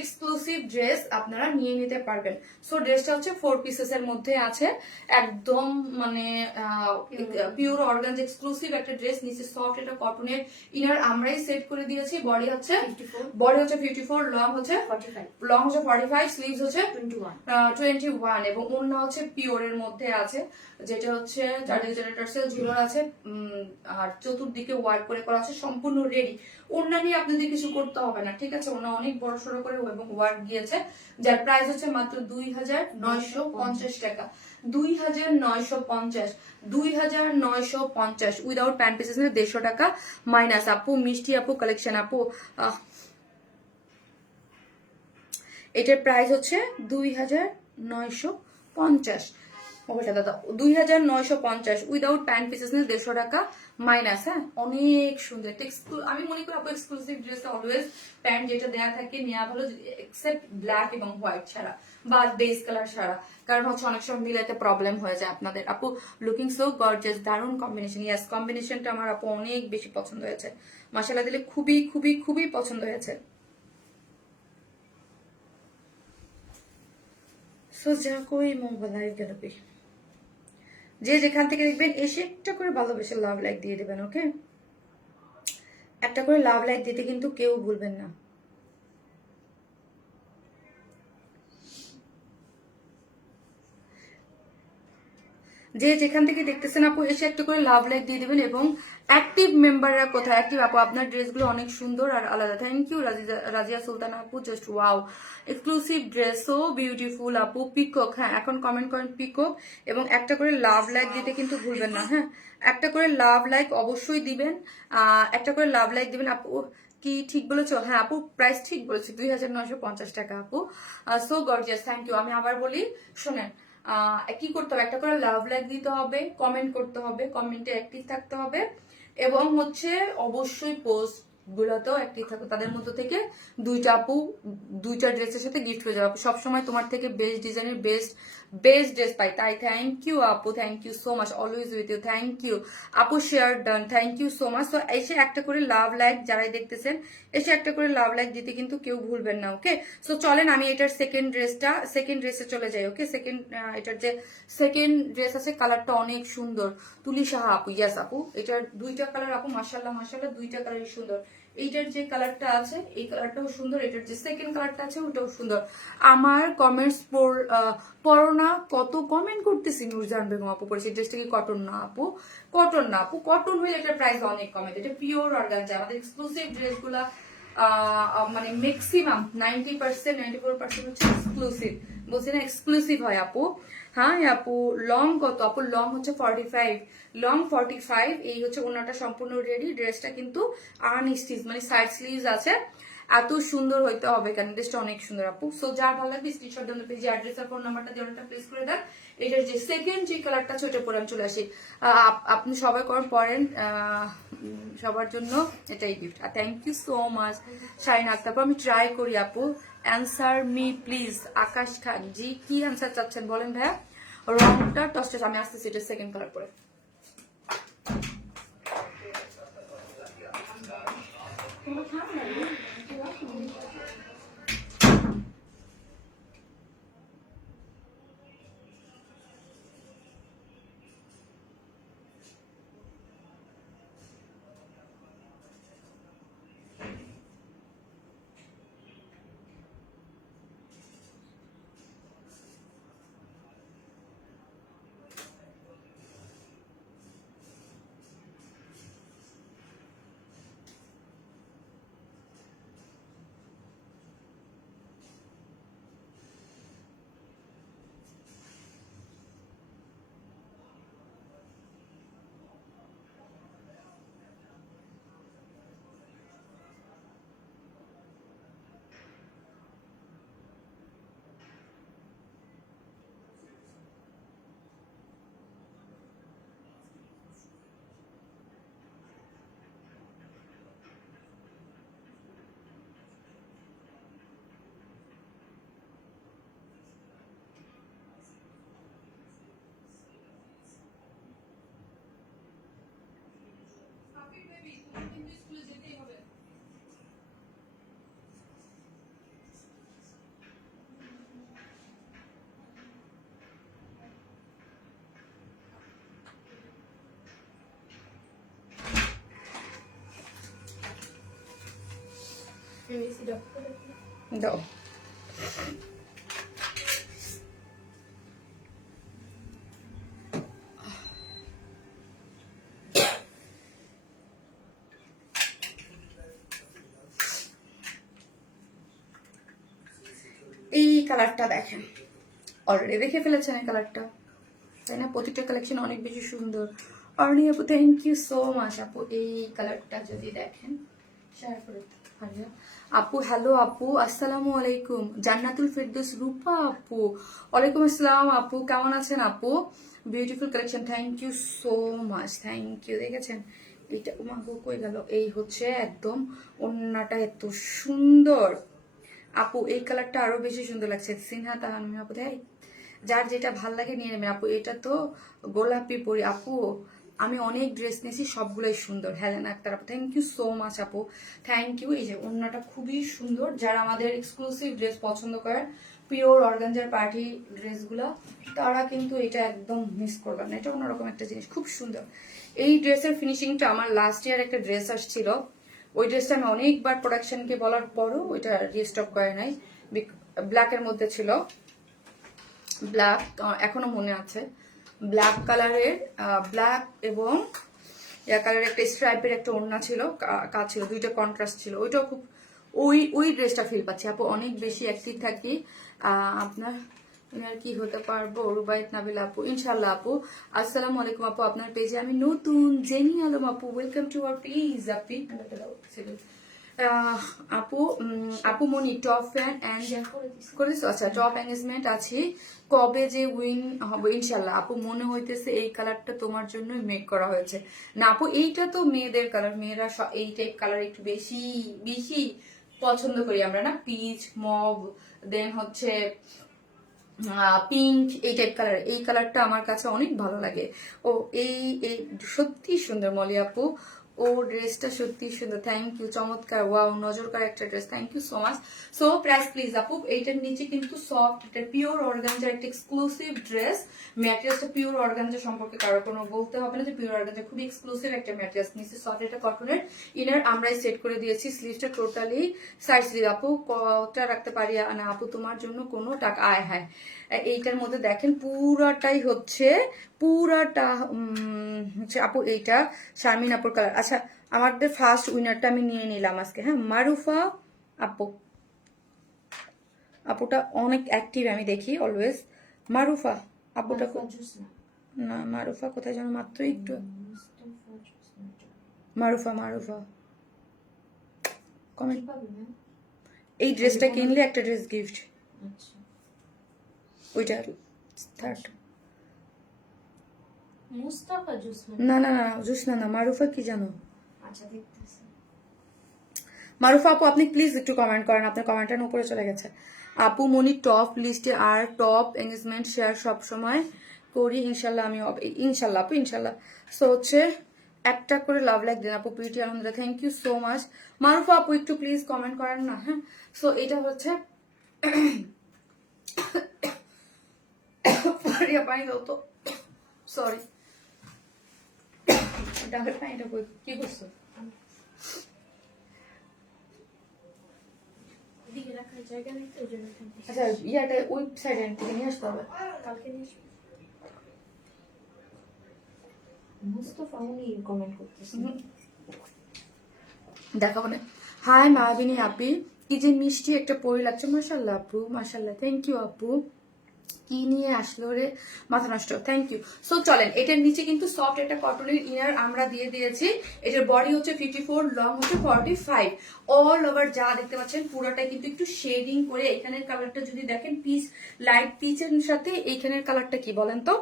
এক্সক্লুসিভ ড্রেস আপনারা নিয়ে নিতে পারবেন। সো ড্রেসটা হচ্ছে 4 পিসেস এর মধ্যে আছে, একদম মানে পিওর অর্গানজা এক্সক্লুসিভ একটা ড্রেস, নিচে সফট এটা কটনের ইনার আমরাই সেট করে দিয়েছি। বডি হচ্ছে 54, লং হচ্ছে 45, স্লিভস হচ্ছে 21 এবং ওড়না হচ্ছে পিওরের মধ্যে আছে, যেটা হচ্ছে টার্সেল ঝুলার আছে আর চতুর্দিকে ওয়ার্ক করে করা আছে, সম্পূর্ণ রেডি। ওড়না নিয়ে আপনাদের কিছু করতে হবে না, ঠিক আছে? ওড়না অনেক বড় সড়ো করে এবং ওয়ার্ক গিয়েছে, যার প্রাইস হচ্ছে মাত্র 2950 টাকা। 2950 উইদাউট প্যান্ট পিসেস 150 টাকা মাইনাস। আপু মিষ্টি আপু কালেকশন আপু, এটার প্রাইস হচ্ছে 2950। মোবাইলটা দাদা 2950 উইদাউট প্যান্ট পিসেস 150 টাকা মাইনাস। হ্যাঁ, অনেক সুন্দর। আমি মনে করি আপু এক্সক্লুসিভ ড্রেস অলওয়েজ প্যান্ট যেটা দেয়া থাকে নেওয়া ভালো, এক্সেপ্ট ব্ল্যাক এবং হোয়াইট ছাড়া বা বেস কালার ছাড়া, কারণ হচ্ছে অনেক সময় মিলাতে প্রবলেম হয়ে যায় আপনাদের। আপু লুকিং সো গর্জিয়াস, দারুণ কম্বিনেশন। ইয়াস, কম্বিনেশনটা আমার আপু অনেক বেশি পছন্দ হয়েছে, মাশাআল্লাহ দিলে খুবই খুবই খুবই পছন্দ হয়েছে। সো যা কই মোবাইল লাইভ গেল, যে যেখান থেকে দেখবেন এসে একটা করে ভালোবেসে লাভ লাইক দিয়ে দেবেন। ওকে, একটা করে লাভ লাইক দিতে কিন্তু কেউ ভুলবেন না। যে যেখান থেকে দেখতেছেন আপু এসে একটা করে লাভ লাইক দিয়ে দিবেন। এবং অ্যাক্টিভ মেম্বাররা কোথায়? অ্যাক্টিভ আপু আপনার ড্রেসগুলো অনেক সুন্দর আর আলাদা। থ্যাংক ইউ রাজিয়া সুলতানা আপু, just wow, exclusive dress, so beautiful আপু। পিকক, হ্যাঁ এখন কমেন্ট করেন পিকক, এবং একটা করে লাভ লাইক দিতে কিন্তু ভুলবেন না। হ্যাঁ, একটা করে লাভ লাইক অবশ্যই দিবেন, একটা করে লাভ লাইক দিবেন আপু। কি ঠিক বলেছো? হ্যাঁ আপু, প্রাইস ঠিক বলেছি, 2950 টাকা আপু। So gorgeous, thank you. আমি আবার বলি, শোনেন, কি করতে হবে? একটা করে লাভ লাইক দিতে হবে, কমেন্ট করতে হবে, কমেন্টে অ্যাক্টিভ থাকতে হবে, এবং হচ্ছে অবশ্যই পোস্ট গুলোতেও অ্যাক্টিভ থাকো। তাদের মধ্যে থেকে দুইটা আপু দুইটা ড্রেসের সাথে গিফট হয়ে যাবে। সবসময় তোমার থেকে বেস্ট ডিজাইনের বেস্ট ড্রেস পাই, তাই থ্যাংক ইউ আপু, thank you so much, always with you. Thank you আপু, share done, thank you so much. তো এসে একটা করে লাভ লাইক, যারাই দেখতেছেন এসে একটা করে লাভ লাইক দিতে কিন্তু কেউ ভুলবেন না। ওকে, সো চলেন আমি এটার সেকেন্ড ড্রেসে চলে যাই। ওকে, এটার যে সেকেন্ড ড্রেস আছে, কালারটা অনেক সুন্দর, তুলি সাহা আপু। ইয়াস আপু, এটার দুইটা কালার আপু, মাশাআল্লাহ মাশাআল্লাহ, দুইটা কালারই সুন্দর। এইটার যে কালারটা আছে এই কালারটাও সুন্দর, এটার যে সেকেন্ড কালারটা আছে ওটাও সুন্দর। আমার কমেন্টস পড়ো না, কত কমেন্ট করতেছি। নুরজাহান বেগম আপু পড়েছি, ড্রেসটা কি কটন না আপু? কটন না আপু, কটন হলে এটার প্রাইস অনেক কমে। এটা পিওর অর্গানজা, আমাদের এক্সক্লুসিভ ড্রেসগুলা মানে ম্যাক্সিমাম 94% হচ্ছে এক্সক্লুসিভ, বলছি না এক্সক্লুসিভ হয় আপু। হ্যাঁ আপু, লং কত আপু? লং হচ্ছে 45, লং 45। এই হচ্ছে ওনাটা সম্পূর্ণ রেডি। ড্রেসটা কিন্তু আনস্টিচ, মানে সাইড স্লিভস আছে। এত সুন্দর হইতে হবে কেন, ড্রেসটা অনেক সুন্দর আপু। সো যার ভালো লাগবে স্ক্রিনশট দেন, পেজে অ্যাড্রেস আর ফোন নাম্বারটা দিয়ে অর্ডারটা প্লেস করে দেন। এটার যে সেকেন্ড যে কালারটা আছে ওটা পরে আমি চলে আসি। আপনি সবাই পরেন, সবার জন্য এটাই গিফট। আর thank you so much Shain Akter. আমি ট্রাই করি আপু, answer me please. Akash Khan ji, কি অ্যান্সার চাচ্ছেন বলেন ভাইয়া? রংটা টস্টেস, আমি আসতেছি এটা সেকেন্ড কালার পরে। দাও। এই কালারটা দেখেন, অলরেডি দেখে ফেলেছেন এই কালারটা, তাই না? প্রতিটা কালেকশন অনেক বেশি সুন্দর। অর্ণি আপু থ্যাংক ইউ সো মাচ আপু। এই কালারটা যদি দেখেন, শেয়ার করে দিন। আপু হ্যালো আপু, আসসালামু আলাইকুম। জান্নাতুল ফেরদৌস রূপা আপু, ওয়ালাইকুম আসসালাম আপু, কেমন আছেন আপু? Beautiful collection, thank you so much, thank you. দেখেছেন এটা উমাগো কই গেল? এই হচ্ছে একদম ওন্নাটা এত সুন্দর আপু। এই কালারটা আরো বেশি সুন্দর লাগছে। সিনহা তাহমিনা আপু, তাই যার যেটা ভাল লাগে নিয়ে নেবেন আপু। এটা তো গোলাপি পরি আপু, আমি অনেক ড্রেস নিয়েছি, সবগুলোই সুন্দর। হেলেনা আক্তার আপু থ্যাংক ইউ সো মাচ আপু, থ্যাংক ইউ। এই যে অন্যটা খুবই সুন্দর, যারা আমাদের এক্সক্লুসিভ ড্রেস পছন্দ করেন, পিওর অর্গানজার পার্টি ড্রেসগুলো, তারা কিন্তু এটা একদম মিস করবেন না। এটা অন্যরকম একটা জিনিস, খুব সুন্দর। এই ড্রেসের ফিনিশিংটা আমার লাস্ট ইয়ার একটা ড্রেস আসছিল, ওই ড্রেসটা আমি অনেকবার প্রোডাকশনকে বলার পরও ওইটা রিস্টক করে নাই। ব্ল্যাকের মধ্যে ছিল, ব্ল্যাক এখনো মনে আছে, ব্ল্যাক কালারের, ব্ল্যাক এবং ইয়া কালারের একটা স্ট্রাইপের একটা ওড়না ছিল, কাজ ছিল, দুইটা কন্ট্রাস্ট ছিল। ওইটাও খুব, ওই ড্রেসটা ফিল পাচ্ছি আপু। অনেক বেশি অ্যাক্টিভ থাকি। আপনার আর কি হতে পারবো? রুবাইত নাবিল আপু, ইনশাল্লাহ আপু। আসসালামু আলাইকুম আপু, আপনার পেজে আমি নতুন। জেনি আলম আপু, ওয়েলকাম টু আওয়ার পেজ আপি। আপু আপু মনি টপ ফ্যান এন্ড করে দিছো? আচ্ছা, টপ এঙ্গেজমেন্ট আছে, কবে যে উইন হবে? ইনশাল্লাহ আপু। মনে হইতেছে এই কালারটা তোমার জন্য মেক করা হয়েছে। না আপু, এইটা তো মেয়েদের কালার, মেয়েরা এই টাইপ কালার একটু বেশি বেশি পছন্দ করি আমরা, না? পিচ, মভ, দেন হচ্ছে পিঙ্ক, এই টাইপ কালার। এই কালারটা আমার কাছে অনেক ভালো লাগে। ও এই এই সত্যি সুন্দর মলি আপু, ও ড্রেসটা সত্যি সুন্দর, থ্যাংক ইউ। চমৎকার, ওয়াও, নজর কার একটা dress, thank you so much. So price please আপু। এইটার নিচে কিন্তু সফট, এটা পিওর অর্গানজার একটা এক্সক্লুসিভ ড্রেস। ম্যাটেরিয়ালসটা পিওর অর্গানজা সম্পর্কে কারো কোনো বলতে হবে না যে পিওর অর্গানজা খুবই এক্সক্লুসিভ একটা ম্যাটেরিয়ালস। নিচে সফট একটা কটনের ইনার আমরাই সেট করে দিয়েছি। স্লিভসটা টোটালি সাইড স্লিভ আপু, কটা রাখতে পারি না আপু তোমার জন্য কোনো টাকা? আয় হ্যাঁ, এইটার মধ্যে দেখেন পুরাটাই হচ্ছে, পুরাটা হচ্ছে আপু এইটা শারমিন আপুর কালার। আচ্ছা, আমাদের ফার্স্ট উইনারটা আমি নিয়ে নিলাম আজকে, হ্যাঁ, মারুফা আপু। আপুটা অনেক অ্যাক্টিভ, আমি দেখি অলওয়েজ। মারুফা আপুটা, না মারুফা কোথায় যেন, মাত্র একটু। মারুফা, মারুফা কমেন্ট। এই ড্রেসটা কিনলে একটা ড্রেস গিফট, ওইটা থার্ড। মুস্তাফা জোসনা, না না না জোসনা না, মারুফা কি জানো? আচ্ছা দেখতেছি। মারুফা আপু আপনি প্লিজ একটু কমেন্ট করেন, আপনার কমেন্টটা উপরে চলে গেছে। আপু মনি টপ লিস্টে আর টপ এঙ্গেজমেন্ট শেয়ার সব সময় করি ইনশাল্লাহ। আমি ইনশাল্লাহ আপু, ইনশাল্লাহ। সো হচ্ছে একটা করে লাভ লাইক দেন আপু, প্রিটি আলহামদুলিল্লাহ, thank you so much. Marufa আপু একটু প্লিজ কমেন্ট করেন না, হ্যাঁ। সো এটা হচ্ছে পানি দাও তো, সরি, ডাবের পানিটা কি করছো? আচ্ছা, ইয়াটা ওই সাইডে থেকে নিয়ে আসতে হবে, কালকে নিয়ে আসবে। মুস্তাফা উনি কমেন্ট করতেছেন, দেখাবো না। হাই মায়াবিনী আপি, কি যে মিষ্টি একটা পরি লাগছে। মাশাল্লাহ আপু, মাশাল্লাহ, থ্যাংক ইউ আপু। কি নিয়ে আসলো রে, মাথা নষ্ট, থ্যাংক ইউ। সো চলেন, এটার নিচে কিন্তু সফট একটা কটনের ইনার আমরা দিয়ে দিয়েছি। এটার বডি হচ্ছে 54, লং হচ্ছে 45। অল ওভার যা দেখতে পাচ্ছেন পুরোটাই কিন্তু একটু শেডিং করে। এখানের কালারটা যদি দেখেন পিচ, লাইট পিচের সাথে এইখানের কালারটা কি বলেন তো,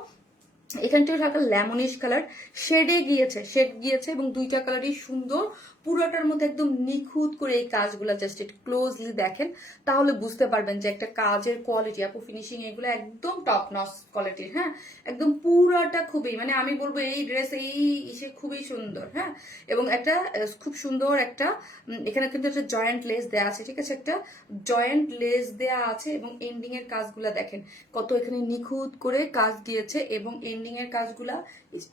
এখানটা হালকা লেমনিশ কালার শেডে গিয়েছে, শেড গিয়েছে, এবং দুইটা কালারই সুন্দর। পুরোটার মধ্যে একদম নিখুঁত করে এই কাজগুলো জাস্ট একটু ক্লোজলি দেখেন, তাহলে বুঝতে পারবেন যে একটা কাজের কোয়ালিটি আপু, ফিনিশিং এগুলো একদম টপ নচ কোয়ালিটির, হ্যাঁ। একদম পুরাটা খুবই, মানে আমি বলবো এই ড্রেস এই ইসে খুবই সুন্দর, হ্যাঁ। এবং একটা খুব সুন্দর একটা, এখানে কিন্তু একটা জয়েন্ট লেস দেওয়া আছে, ঠিক আছে, একটা জয়েন্ট লেস দেওয়া আছে। এবং এন্ডিং এর কাজগুলা দেখেন কত এখানে নিখুঁত করে কাজ দিয়েছে, এবং এন্ডিং এর কাজগুলা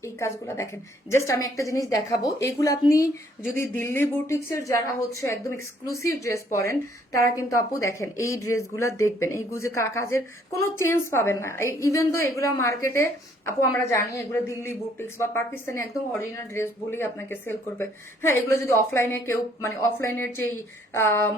এই কাজগুলো দেখেন। জাস্ট আমি একটা জিনিস দেখাবো, এইগুলো আপনি যদি দিল্লি বুটিক্সের যারা হচ্ছে একদম এক্সক্লুসিভ ড্রেস পরেন তারা কিন্তু আপু দেখেন এই ড্রেসগুলো দেখবেন, এই গুজে কাজের কোনো চেঞ্জ পাবেন না। ইভেন তো এগুলো মার্কেটে আপু আমরা জানি এগুলো দিল্লি বুটিক্স বা পাকিস্তানি একদম অরিজিনাল ড্রেস বলেই আপনাকে সেল করবে। হ্যাঁ, এগুলো যদি অফলাইনে কেউ মানে অফলাইনের যেই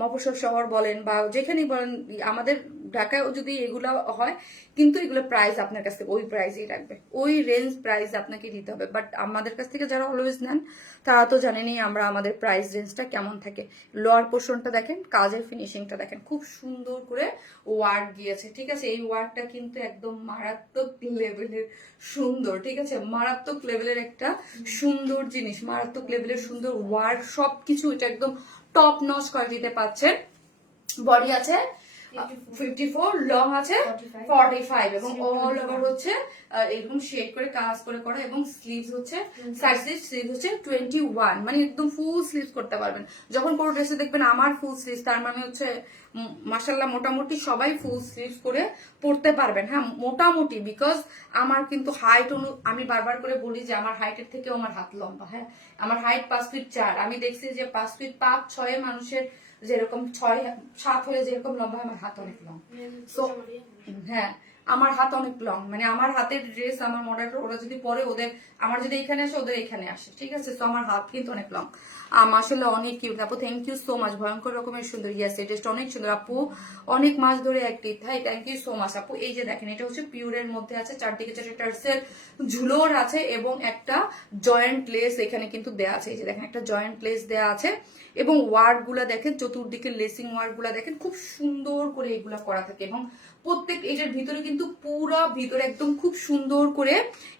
মফস্বল শহর বলেন বা যেখানেই বলেন, আমাদের ঢাকায় যদি এগুলো হয় কিন্তু এগুলো প্রাইস আপনার কাছ থেকে ওই প্রাইসেই রাখবে, ওই রেঞ্জ প্রাইস আপনাকে দিতে হবে। বাট আমাদের কাছ থেকে যারা অলওয়েজ নেন তারা তো জানেনই আমরা আমাদের প্রাইস রেঞ্জটা কেমন থাকে। লোয়ার পোর্শনটা দেখেন, কাজের ফিনিশিংটা দেখেন, খুব সুন্দর করে ওয়ার্ক গিয়েছে। ঠিক আছে, এই ওয়ার্কটা কিন্তু একদম মারাত্মক লেভেলের সুন্দর। ঠিক আছে, মারাত্মক লেভেলের একটা সুন্দর জিনিস, মারাত্মক লেভেলের সুন্দর ওয়ার্ক, সবকিছু এটা একদম টপ নচ কোয়ালিটিতে পাচ্ছেন। বডি আছে 54, লং আছে 45 এবং অল ওভার হচ্ছে এরকম শেড করে কাজ করে করা এবং স্লিভস হচ্ছে সাইড স্লিভ হচ্ছে 21, মানে একদম ফুল স্লিভস করতে পারবেন। যখন কোনো ড্রেসে দেখবেন আমার ফুল স্লিভস, তার মানে হচ্ছে মাশাআল্লাহ মোটামুটি সবাই ফুল স্লিভস করে পরতে পারবেন। হ্যাঁ, মোটামুটি, বিকজ আমার কিন্তু হাইট আমি বারবার করে বলি যে আমার হাইটের থেকেও আমার হাত লম্বা। হ্যাঁ, আমার হাইট 5 ফিট 4, আমি দেখছি যে 5 ফিট 5 6 মানুষের যেরকম 6-7 হলে যেরকম লম্বা, আমার হাত অনেক লং। সো হ্যাঁ, আমার হাত অনেক লং, মানে আমার হাতের ড্রেস আমার মডেল ওরা যদি পরে ওদের, আমার যদি এখানে আসে ওদের এখানে আসে। ঠিক আছে, তো আমার হাত কিন্তু অনেক লং। মাশাআল্লাহ অনেক কিউট আপু, থ্যাংক ইউ সো মাচ, ভয়ঙ্কর রকমের সুন্দর। ইয়াস, এই ড্রেসটা অনেক সুন্দর আপু, অনেক মাস ধরে active. Hi, thank you so much আপু। এই যে দেখেন, এটা হচ্ছে পিওরের মধ্যে আছে, চারদিকে 4টা টার্সেল ঝুলোর আছে এবং একটা জয়েন্ট লেস এখানে কিন্তু দেয়া আছে। এই যে দেখেন, একটা জয়েন্ট লেস দেয়া আছে এবং ওয়ার্ক গুলা দেখেন, চতুর্দিকে লেসিং ওয়ার্ক গুলা দেখেন, খুব সুন্দর করে এগুলা করা থাকে এবং প্রত্যেক এটার ভিতরে কিন্তু পুরা ভিতরে একদম খুব সুন্দর করে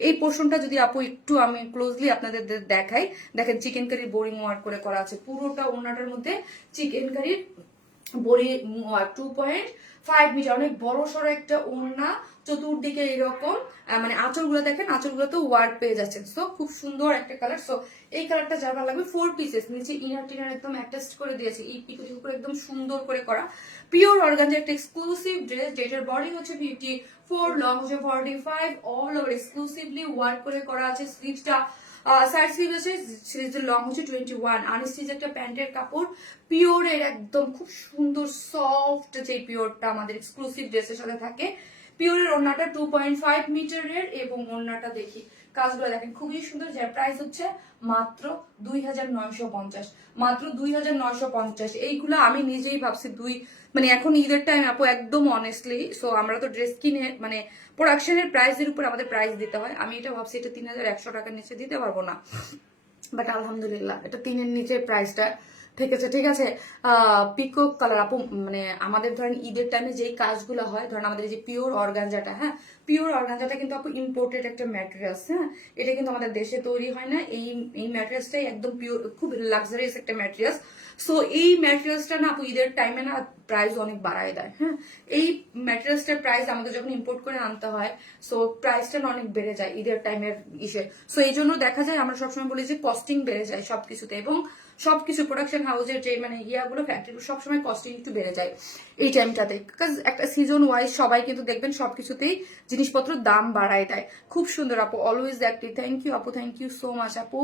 এই পোর্শনটা যদি আপু একটু আমি ক্লোজলি আপনাদের দেখাই, দেখেন চিকেন কারির বোরিং ওয়ার্ক করে করা আছে পুরোটা ওনাটার মধ্যে। চিকেন কারির বড়ি 2.5 মিটার, অনেক বড় সড়ো একটা ওড়না, চতুর্দিকে এরকম মানে আঁচলগুলো দেখেন, আঁচলগুলো তো ওয়ার্ক পেয়ে যাচ্ছেন। সো খুব সুন্দর একটা কালার। সো এই কালারটা যার ভালো লাগবে, 4 পিসেস, নিচে ইনার টিনার একদম অ্যাটাচ করে দিয়েছে, এই পিকো করে একদম সুন্দর করে করা পিওর অর্গানজা একটা এক্সক্লুসিভ ড্রেস, যেটার বডি হচ্ছে 54, লং হচ্ছে 45, অল ওভার এক্সক্লুসিভলি ওয়ার্ক করে করা আছে। স্লিভসটা সাইড স্লিভ আছে, স্লিভসের লং হচ্ছে 21, আনস্টিচ একটা প্যান্টের কাপড়, পিওরের একদম খুব সুন্দর সফট যে পিওরটা আমাদের এক্সক্লুসিভ ড্রেসের সাথে থাকে। পিওরের ওড়নাটা 2.5 মিটারের এবং ওড়নাটা দেখি কাজগুলো দেখেন খুবই সুন্দর, যার প্রাইস হচ্ছে মাত্র 2950, মাত্র 2950। এইগুলো আমি নিজেই ভাবছি মানে এখন ঈদের টাইম আপু, একদম অনেস্টলি। সো আমরা তো ড্রেস কিনে মানে প্রোডাকশনের প্রাইসের উপর আমাদের প্রাইস দিতে হয়, আমি এটা ভাবছি এটা 3100 টাকার নিচে দিতে পারবো না, বাট আলহামদুলিল্লাহ এটা 3-এর নিচে প্রাইসটা ঠিক আছে। ঠিক আছে, পিকক কালার আপু, মানে আমাদের ধরেন ঈদের টাইমে যেই কাজগুলো হয়, ধরেন আমাদের যে পিওর অর্গানজাটা, হ্যাঁ পিওর অর্গানজাটা কিন্তু আপু ইম্পোর্টেড একটা ম্যাটেরিয়ালস। হ্যাঁ, এটা কিন্তু আমাদের দেশে তৈরি হয় না, এই ম্যাটেরিয়ালসটাই একদম পিওর, খুব লাক্সারিয়াস একটা ম্যাটেরিয়ালস। সো এই ম্যাটেরিয়ালসটা না আপু ঈদের টাইমে না প্রাইস অনেক বাড়ায় দেয়। হ্যাঁ, এই ম্যাটেরিয়ালসটার প্রাইস আমাদের যখন ইম্পোর্ট করে আনতে হয়, সো প্রাইসটা না অনেক বেড়ে যায় ঈদের টাইমের ইসে। সো এই জন্য দেখা যায় আমরা সবসময় বলি যে কস্টিং বেড়ে যায় সবকিছুতে, এবং সবকিছু প্রোডাকশন হাউসের যে মানে ইয়াগুলো ফ্যাক্টরি সবসময় কস্টিং একটু বেড়ে যায় এই টাইমটাতে, বিকজ একটা সিজন ওয়াইজ সবাই কিন্তু দেখবেন সবকিছুতেই জিনিসপত্র দাম বাড়ায় দেয়। খুব সুন্দর আপু, অলওয়েজ অ্যাক্টিভ, থ্যাংক ইউ আপু, থ্যাংক ইউ সো মাচ আপু।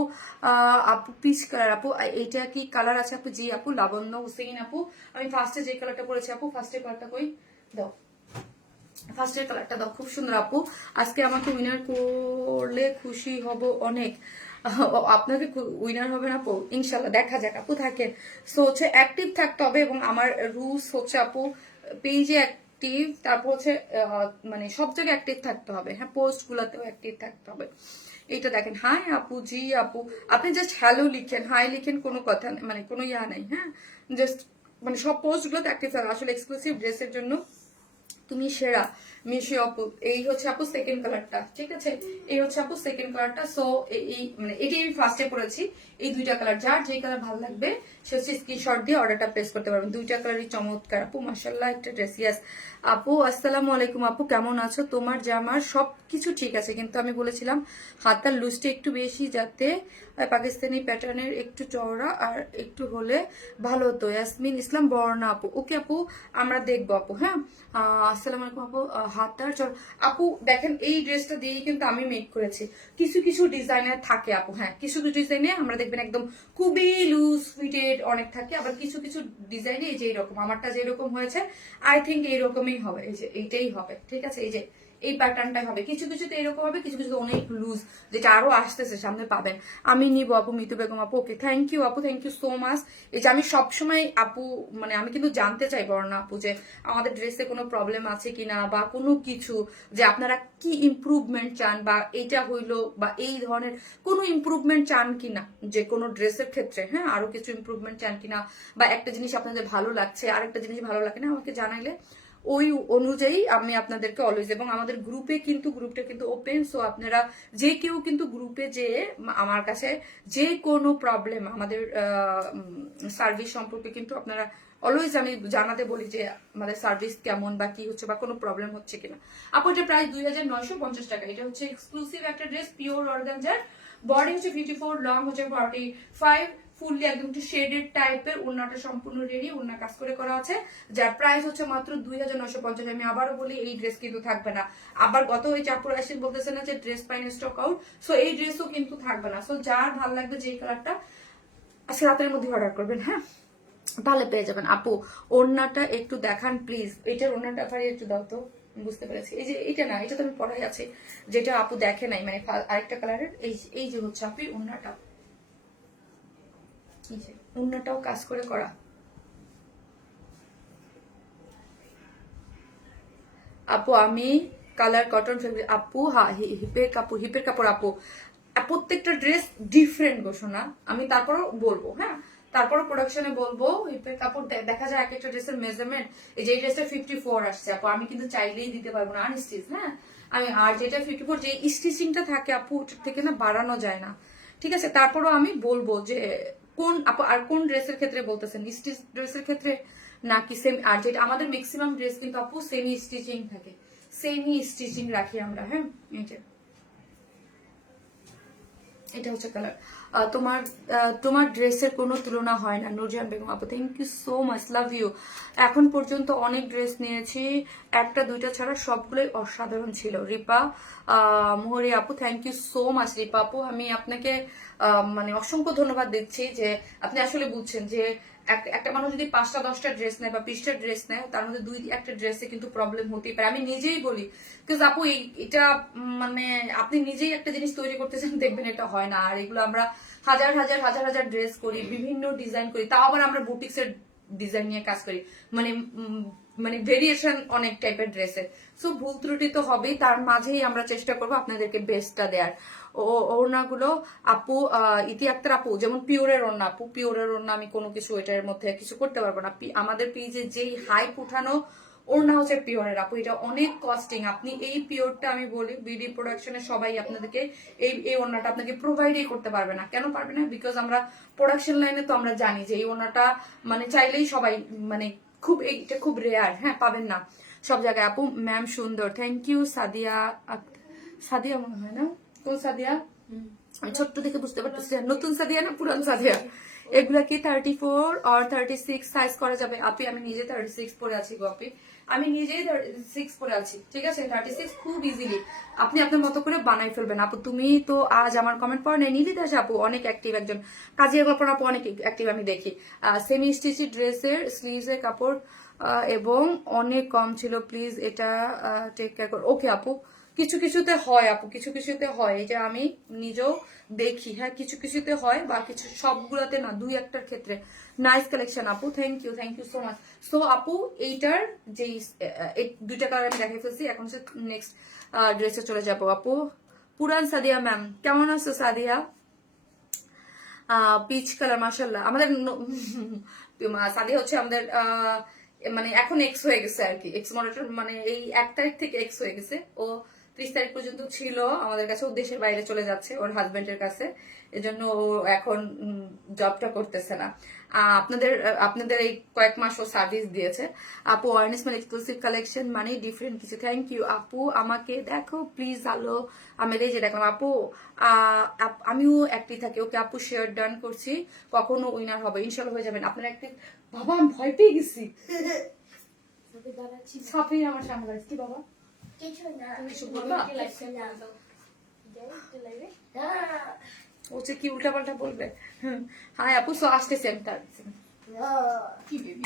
আপু পিচ কালার আপু, এইটা কি কালার আছে আপু? জি আপু, লাবণ্য হুসেইন আপু, আমি ফার্স্টে যে কালারটা পরেছি আপু, ফার্স্টের কালারটা কই দাও, ফার্স্টের কালারটা দাও, খুব সুন্দর আপু। আজকে আমাকে উইনার করলে খুশি হব অনেক। আপনাকে উইনার হবে না আপু, ইনশাল্লাহ দেখা যাক আপু, থাকেন। সো হচ্ছে অ্যাক্টিভ থাকতে হবে এবং আমার রুলস হচ্ছে আপু পেজে অ্যাক্টিভ, তারপর হচ্ছে মানে সব জায়গায় অ্যাক্টিভ থাকতে হবে। হ্যাঁ, পোস্ট গুলাতেও অ্যাক্টিভ থাকতে হবে। এইটা দেখেন, হাই আপু, জি আপু, আপনি জাস্ট হ্যালো লিখেন, হাই লিখেন, কোনো কথা মানে কোনো ইয়া নাই। হ্যাঁ, জাস্ট মানে সব পোস্ট গুলোতে অ্যাক্টিভ থাকবে। আসলে এক্সক্লুসিভ ড্রেসের জন্য তুমি সেরা মিশি আপু। এই হচ্ছে আপু সেকেন্ড কালারটা, ঠিক আছে, এই হচ্ছে আপু সেকেন্ড কালারটা। সো এই মানে এটাই আমি ফার্স্টে পরেছি, এই দুইটা কালার, যার যে কালার ভালো লাগবে সে হচ্ছে স্ক্রিনশট দিয়ে অর্ডারটা প্লেস করতে পারবেন। দুইটা কালারই চমৎকার আপু, মাশাআল্লাহ একটা ড্রেস। ইয়াস আপু, আসসালামু আলাইকুম আপু, কেমন আছো? তোমার জামার সবকিছু ঠিক আছে, কিন্তু আমি বলেছিলাম হাতার লুজটা একটু বেশি, যাতে পাকিস্তানি প্যাটার্নের একটু চওড়া আর একটু হলে ভালো হতো। ইয়াসমিন ইসলাম বর্ণা আপু, ওকে আপু, আমরা দেখবো আপু। হ্যাঁ, আসসালামু আলাইকুম আপু, হাতার চল আপু দেখেন এই ড্রেসটা দিয়েই কিন্তু আমি মেক করেছি। কিছু কিছু ডিজাইনের থাকে আপু, হ্যাঁ কিছু কিছু ডিজাইনে আমরা দেখবেন একদম খুবই লুজ ফিটেড অনেক থাকে, আবার কিছু কিছু ডিজাইনে এই যে এরকম আমারটা যেরকম হয়েছে আই থিঙ্ক এইরকমই হবে, এই যে এইটাই হবে, ঠিক আছে এই যে এই প্যাটার্নটাই হবে। কিছু কিছুতে এরকম হবে, কিছু কিছুতে অনেক লুজ, যেটা আরো আসতেছে সামনে পাবেন। আমি নিব আপু, মিতু বেগম আপু। ওকে থ্যাংক ইউ আপু, থ্যাংক ইউ সো মাচ। এই যে আমি সবসময় আপু মানে আমি কিন্তু জানতে চাই বর্ণা আপু যে আমাদের ড্রেসে কোনো প্রবলেম আছে কিনা বা কোনো কিছু, যে আপনারা কি ইমপ্রুভমেন্ট চান বা এইটা হইলো বা এই ধরনের কোনো ইমপ্রুভমেন্ট চান কিনা, যে কোনো ড্রেসের ক্ষেত্রে হ্যাঁ আরো কিছু ইমপ্রুভমেন্ট চান কিনা, বা একটা জিনিস আপনাদের ভালো লাগছে আরেকটা জিনিস ভালো লাগে না, আমাকে জানাইলে ওই অনুযায়ী আমি আপনাদেরকে অলওয়েজ, এবং আমাদের গ্রুপে কিন্তু গ্রুপটা কিন্তু ওপেন, সো আপনারা যে কেউ কিন্তু গ্রুপে যে আমার কাছে যে কোনো প্রবলেম আমাদের সার্ভিস সম্পর্কে কিন্তু আপনারা অলওয়েজ আমি জানাতে বলি যে আমাদের সার্ভিস কেমন বা কি হচ্ছে বা কোনো প্রবলেম হচ্ছে কিনা। আপু এটা প্রাইস 2950 টাকা। এটা হচ্ছে এক্সক্লুসিভ একটা ড্রেস, পিওর অর্গানজার, বডি হচ্ছে 54, লং হচ্ছে 45, ফুললি একদম একটু শেডেড টাইপের, ওড়নাটা সম্পূর্ণ রেডি, ওড়না কাজ করে করা আছে, যার প্রাইস হচ্ছে মাত্র 2950। আমি আবারও বলি এই ড্রেস কিন্তু থাকবে না। আবার গত ওই চাপুর আসেন বলতেছে না যে dress pine stock out, so এই ড্রেসও কিন্তু থাকবে না। সো যার ভালো লাগবে যে কালারটা আজকে রাতের মধ্যে অর্ডার করবেন, হ্যাঁ তাহলে পেয়ে যাবেন। আপু ওড়নাটা একটু দেখান প্লিজ, এটার ওড়নাটা ভাই একটু দাও তো, বুঝতে পেরেছি। এই যে এটা না, এটা তো আমি পড়াই আছে, যেটা আপু দেখে নাই মানে আরেকটা কালারের, এই যে হচ্ছে আপু ওড়নাটা, এই যে ওড়নাটাও কাজ করে করা। আপু আমি কালার কটন ফেব্রিক আপু, হ্যাঁ হিপের কাপড় আপু, প্রত্যেকটা ড্রেস ডিফারেন্ট ঘোষণা, আমি তারপরও বলবো, হ্যাঁ তারপরও প্রোডাকশনে বলবো হিপের কাপড় দেখা যায় এক একটা ড্রেসের মেজারমেন্ট, এই যে ড্রেসটা 54 আসছে আপু, আমি কিন্তু চাইলেই দিতে পারবো না আনস্টিচ, হ্যাঁ আমি আর যেটা 54 যে স্টিচিংটা থাকে আপু ওটার থেকে না বাড়ানো যায় না, ঠিক আছে। তারপরও আমি বলবো যে কোন আপু আর কোন ড্রেসের ক্ষেত্রে বলতেছেন, স্টিচ ড্রেসের ক্ষেত্রে নাকি সেম, আর যেটা আমাদের ম্যাক্সিমাম ড্রেস কিন্তু আপু সেমি স্টিচিং থাকে, সেমি স্টিচিং রাখি আমরা, হ্যাঁ এই যে এটা হচ্ছে কালার। তোমার তোমার ড্রেসের কোনো তুলনা হয় না নুরজাহান বেগম আপু, thank you so much, love you. এখন পর্যন্ত অনেক ড্রেস নিয়েছি, একটা দুইটা ছাড়া সবগুলোই অসাধারণ ছিল। রিপা মোহরি আপু, thank you so much Ripa আপু, আমি আপনাকে মানে অসংখ্য ধন্যবাদ দিচ্ছি যে আপনি আসলে বুঝছেন যে একটা মানুষ যদি 5টা 10টা ড্রেস নেয় বা 20টা ড্রেস নেয়, তার মধ্যে 2-1টা ড্রেসে কিন্তু প্রবলেম হতেই পারে। আমি নিজেই বলি বিকজ আপু এটা মানে আপনি নিজেই একটা জিনিস তৈরি করতেছেন, দেখবেন এটা হয় না। আর এগুলো আমরা হাজার হাজার হাজার হাজার ড্রেস করি, বিভিন্ন ডিজাইন করি, তাও আবার আমরা বুটিক্সের ডিজাইন নিয়ে কাজ করি, মানে মানে ভেরিয়েশন অনেক টাইপের ড্রেসের। সো ভুল ত্রুটি তো হবেই, তার মাঝেই আমরা চেষ্টা করবো আপনাদেরকে বেস্টটা দেওয়ার। ওড়নাগুলো আপু ইতি আক্তার আপু যেমন পিওরের ওড়না আপু, পিওরের ওড়না আমি কোনো কিছু এটার মধ্যে কিছু করতে পারবো না। আমাদের পেজে যেই হাইপ উঠানো ওড়না হচ্ছে পিওরের আপু, এটা অনেক কস্টিং। আপনি এই পিওরটা আমি বলি বিডি প্রোডাকশনে সবাই আপনাদেরকে এই ওড়নাটা আপনাকে প্রোভাইডই করতে পারবে না। কেন পারবে না? বিকজ আমরা প্রোডাকশন লাইনে তো আমরা জানি যে এই ওড়নাটা মানে চাইলেই সবাই মানে খুব এইটা খুব রেয়ার, হ্যাঁ পাবেন না সব জায়গায়। আপু ম্যাম সুন্দর, থ্যাংক ইউ। সাদিয়া সাদিয়া মনে হয় না, কোন সাদিয়া আমি ছোট্ট দেখে বুঝতে পারতেছি, নতুন সাদিয়া না পুরান সাদিয়া। এগুলা কি 34 আর 36 সাইজ করা যাবে? আপনি আমি নিজে 36 পরে আছি গো আপনি, আমি নিজেই 36 পরে আছি, ঠিক আছে। 36 খুব ইজিলি আপনি আপনার মতো করে বানাই ফেলবেন। আপু তুমি তো আজ আমার কমেন্ট পড়ে নাই, নীলি দাস আপু অনেক অ্যাক্টিভ একজন, কাজী কল্পনা আপু অনেক অ্যাক্টিভ আমি দেখি। সেমি স্টিচি ড্রেসের স্লিভস এর কাপড় এবং অনেক কম ছিল, প্লিজ এটা টেক কেয়ার করো। ওকে আপু, কিছু কিছুতে হয় আপু, কিছু কিছুতে হয়, এটা আমি নিজেও দেখি, হ্যাঁ কিছু কিছুতে হয় বা কিছু সবগুলোতে না, 2-1টার ক্ষেত্রে। নাইস কালেকশন আপু, thank you so much. So আপু এইটার যে 2টা কালার আমি দেখাই ফেলছি, এখন হচ্ছে নেক্সট ড্রেসে চলে যাবো। আপু পুরান সাদিয়া ম্যাম কেমন আছো? সাদিয়া পিচ কালার মাশাল্লাহ, আমাদের সাদিয়া হচ্ছে আমাদের মানে এখন এক্স হয়ে গেছে আর কি, এক্স মডারেটর, মানে এই 1 তারিখ থেকে এক্স হয়ে গেছে। ও 30 তারিখ পর্যন্ত ছিল আমাদের কাছে, ও দেশের বাইরে চলে যাচ্ছে ওর হাজবেন্ডের কাছে, এজন্য ও এখন জবটা করতেছে না। আপনাদের আপনাদের এই কয়েক মাস ও সার্ভিস দিয়েছে। আপু অর্নেস মানে এক্সক্লুসিভ কালেকশন মানে ডিফারেন্ট কিছু, থ্যাংক ইউ আপু। আমাকে দেখো প্লিজ, আলো আমি এই যে দেখলাম আপু, আমিও অ্যাক্টিভ থাকি। ওকে আপু শেয়ার ডান করছি, কখনো উইনার হবে ইনশাল্লাহ হয়ে যাবেন আপনারা অ্যাক্টিভ। বাবা আমি ভয় পেয়ে গেছি, সাফি আমার সামনে কি বাবা কিছু বলবা? ও যে কি উল্টা পাল্টা বলবে। হ্যাঁ আপু, সো আসতেছি আমি তার। কি বেবি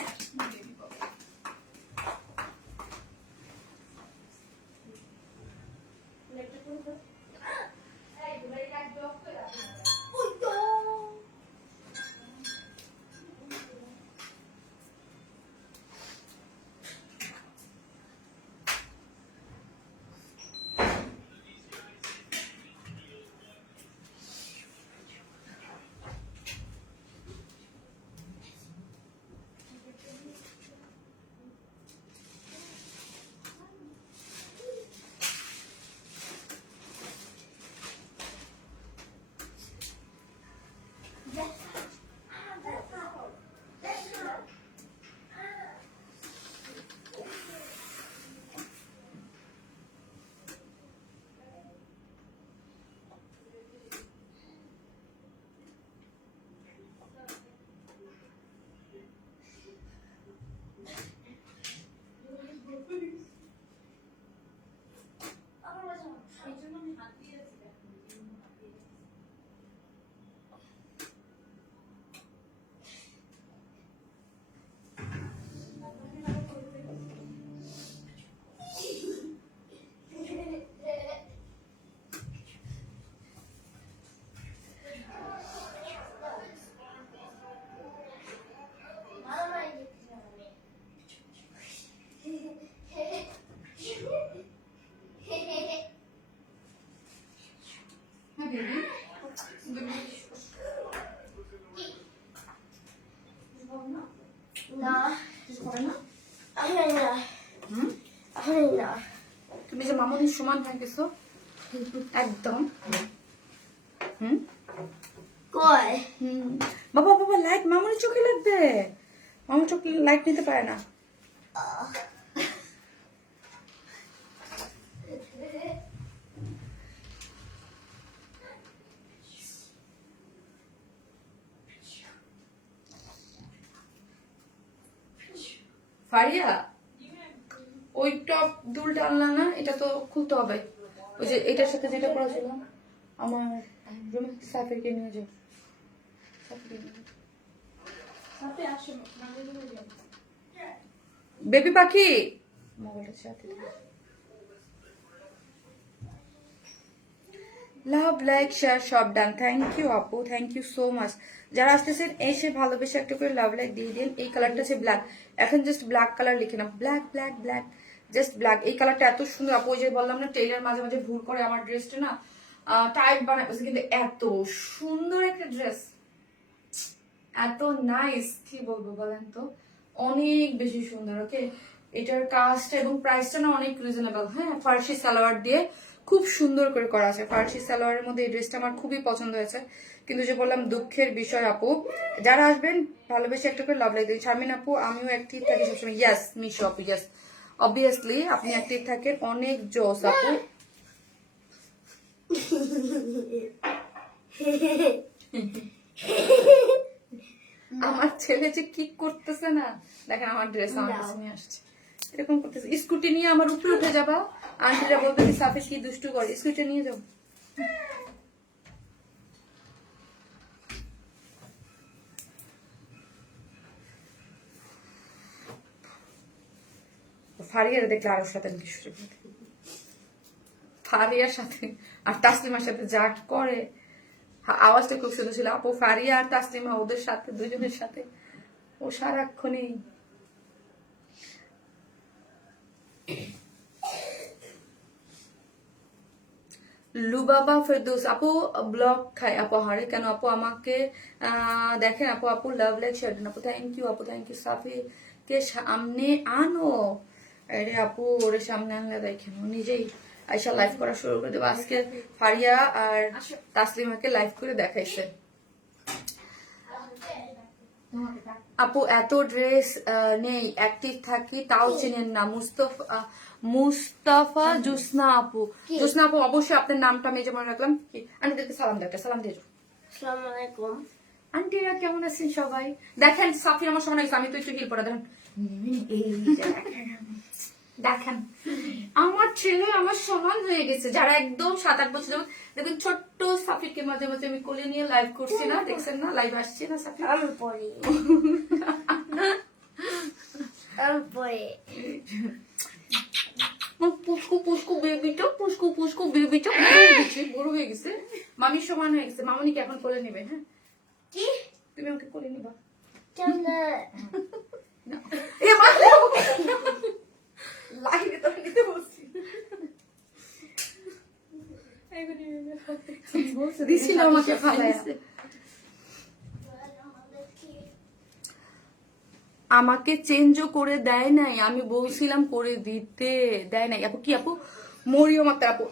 তুমি যে মামুনির সমান হয়ে গেছো একদম। বাবা বাবা লাইট মামুনির চোখে লাগবে, মামুর চোখে লাইট নিতে পারে না। ফারিয়া ওই টপ দুলটা আনলা না, এটা তো খুলতে হবে। ওই যে এটার সাথে যেটা পড়েছিল আমার রুমে, সাফিরকে নিয়ে যাও। বেবি পাখি মোবাইলটা সাথে লাভ লাইক শেয়ার সব ডান। থ্যাংক ইউ আপু, থ্যাংক ইউ সো মাচ। যারা আসতেছেন এসে ভালোবেসে একটা করে লাভ লাইক দিয়ে দিন। এই কালারটা আছে ব্ল্যাক, এখন জাস্ট ব্ল্যাক কালার লিখে না, black black black, just black. এই কালারটা এত সুন্দর আপু, যে বললাম না টেইলার মাঝে মাঝে ভুল করে আমার ড্রেসটা না টাইট বানায়, কিন্তু এত সুন্দর একটা ড্রেস, এত নাইস, কি বলবো বলেন তো, অনেক বেশি সুন্দর। ওকে, এটার কাজটা এবং প্রাইসটা না অনেক রিজনেবল। হ্যাঁ, ফার্সি সালোয়ার দিয়ে খুব সুন্দর করে করা আছে। ফার্সি সালোয়ারের মধ্যে এই ড্রেসটা আমার খুবই পছন্দ হয়েছে, কিন্তু যে বললাম দুঃখের বিষয় আপু, যারা আসবেন ভালোবেসে একটা করে লাভ লাইক দিন। শারমিন আপু আমিও অ্যাক্টিভ থাকি সবসময়। ইয়েস মিশো আপু, ইয়েস অবভিয়াসলি আপনি অ্যাক্টিভ থাকেন, অনেক জোস আপু। আমার ছেলে যে কি করতেছে না দেখেন, আমার ড্রেস আমার কাছে নিয়ে আসছে, এরকম করতেছে। স্কুটি নিয়ে আমার উপরে উঠে যাবা, আন্টিরা বলতে সাফে কি দুষ্টু করে, স্কুটি নিয়ে যাও। ফারিয়ার দেখলে আরো সাথে ফারিয়ার সাথে আর তাসলিমার সাথে যা করে, আওয়াজটা খুব সুন্দর ছিল আপু। ফারিয়া আর তাসলিমা ওদের সাথে, দুজনের সাথে ও সারাক্ষণই লুবাবা ফেরদৌস আপু ব্লগ খায় আপু, হারে কেন আপু আমাকে দেখেন আপু, আপু লাভ লাইক শেয়ার দেন আপু। থ্যাংক ইউ আপু, থ্যাংক ইউ। সাফি কে সামনে আনো, আরে আপু ওরে সামনে আনলে দেখেন ও নিজেই আইসা লাইভ করা শুরু করে দেবো। আজকে ফারিয়া আর তাসলিমাকে লাইভ করে দেখাইছে। আপু এত ড্রেস নেই, অ্যাক্টিভ থাকি তাও চিনেন না। মুস্তাফা জুসনা আপু, জুসনা আপু অবশ্যই আপনার নামটা আমি যেমন রাখলাম। কি আন্টিদেরকে সালাম দেয়, সালাম দিয়ে যাও। আসসালামু আলাইকুম আন্টিরা কেমন আছেন সবাই? দেখেন সাফি আমার সমান আমি তো একটু হিল পড়া দেখেন, দেখেন আমার ছেলে আমার সমান হয়ে গেছে, যারা একদম 7-8 বছর যাবত দেখুন ছোট্ট সাফিরকে মাঝে মাঝে আমি কোলে নিয়ে লাইভ করছি না, দেখছেন না লাইভ আসছে না সাফির? পুষ্কু পুষ্কু বেবিটা পুষ্কু পুষ্কু বেবিটা বড় হয়ে গেছে, মামির সমান হয়ে গেছে। মামনিকে এখন কোলে নেবে। হ্যাঁ কি তুমি আমাকে কোলে নিবা? লাইভে তো নিতে বলছি, দিছিল আমাকে ফালাইছে। আমাকে চেঞ্জও করে দেয় নাই, আমি বলছিলাম করে দিতে, দেয় নাই। আপু কি আপু? মরিয়ম আক্তার আপু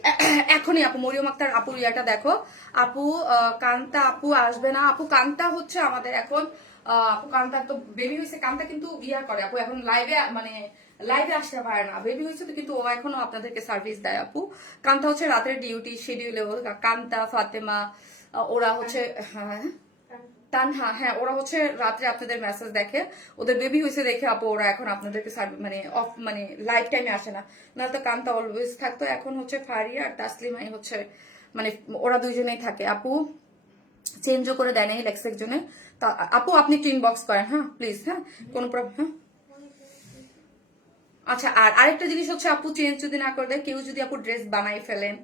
এখনই আপু মরিয়ম আক্তার আপুর ইয়াটা দেখো আপু। কান্তা আপু আসবে না আপু? কান্তা হচ্ছে আমাদের এখন আপু, কান্তার তো বেবি হয়েছে, কান্তা কিন্তু বিয়া করে আপু, এখন লাইভে মানে লাইভে আসতে পারে না, বেবি হয়েছে তো, কিন্তু ও এখনো আপনাদেরকে সার্ভিস দেয় আপু। কান্তা হচ্ছে রাতের ডিউটি শিডিউলে, কান্তা ফাতেমা ওরা হচ্ছে, হ্যাঁ তানহা, হ্যাঁ ওরা হচ্ছে রাত্রে আপনাদের মেসেজ দেখে, ওদের বেবি হয়েছে দেখে আপু ওরা এখন আপনাদেরকে মানে অফ মানে লাইফ টাইমে আসে না, নাহলে তো কান্তা অলওয়েজ থাকতো। এখন হচ্ছে ফারিয়া আর তাসলিমাই হচ্ছে মানে ওরা দুইজনেই থাকে আপু, চেঞ্জও করে দেয় নাই লেক্সের জন্য। আপু আপনি একটু ইনবক্স করেন হ্যাঁ প্লিজ, হ্যাঁ কোনো প্রবলেম। হ্যাঁ আচ্ছা, আর আরেকটা জিনিস হচ্ছে আপু, চেঞ্জ যদি না করে দেয়, কেউ যদি আপু ড্রেস বানাই ফেলেন,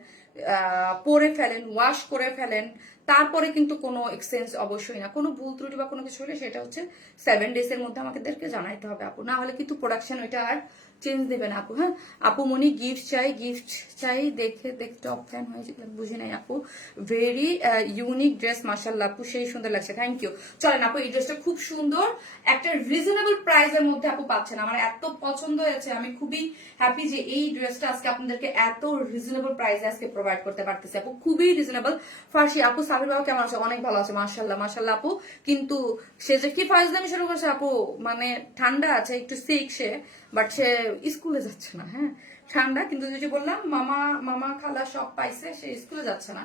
পরে ফেলেন, ওয়াশ করে ফেলেন, তারপরে কিন্তু কোনো এক্সচেঞ্জ অবশ্যই না, কোনো ভুল ত্রুটি বা কোনো কিছু হলে সেটা হচ্ছে 7 days এর মধ্যে আমাদেরকে জানাইতে হবে আপু, না হলে কিন্তু প্রোডাকশন ওইটা আর চেঞ্জ দেবে না আপু। হ্যাঁ আপু মনি গিফট চাই দেখে দেখতে অফ ফ্যান হয়ে যেতে বুঝি নাই আপু, ভেরি ইউনিক ড্রেস মাশাআল্লাহ আপু, সেই সুন্দর লাগছে, থ্যাংক ইউ। চলেন আপু, এই ড্রেসটা খুব সুন্দর, একটা রিজনেবল প্রাইসের মধ্যে আপু পাচ্ছেন, আমার এত পছন্দ হয়েছে, আমি খুবই হ্যাপি যে এই ড্রেসটা আজকে আপনাদেরকে এত রিজনেবল প্রাইসে আজকে প্রোভাইড করতে পারতেছি আপু, খুবই রিজনেবল। ফার্সি আপু সাবির বাবা কেমন আছে? অনেক ভালো আছে মাশাআল্লাহ মাশাআল্লাহ আপু, কিন্তু সে যে কি ফাইজলামি শুরু করছে আপু, মানে ঠান্ডা আছে একটু সিক সে, বাট সে স্কুলে যাচ্ছে না। হ্যাঁ ঠান্ডা, কিন্তু যে বললাম মামা মামা খালা সব পাইছে, সে স্কুলে যাচ্ছে না,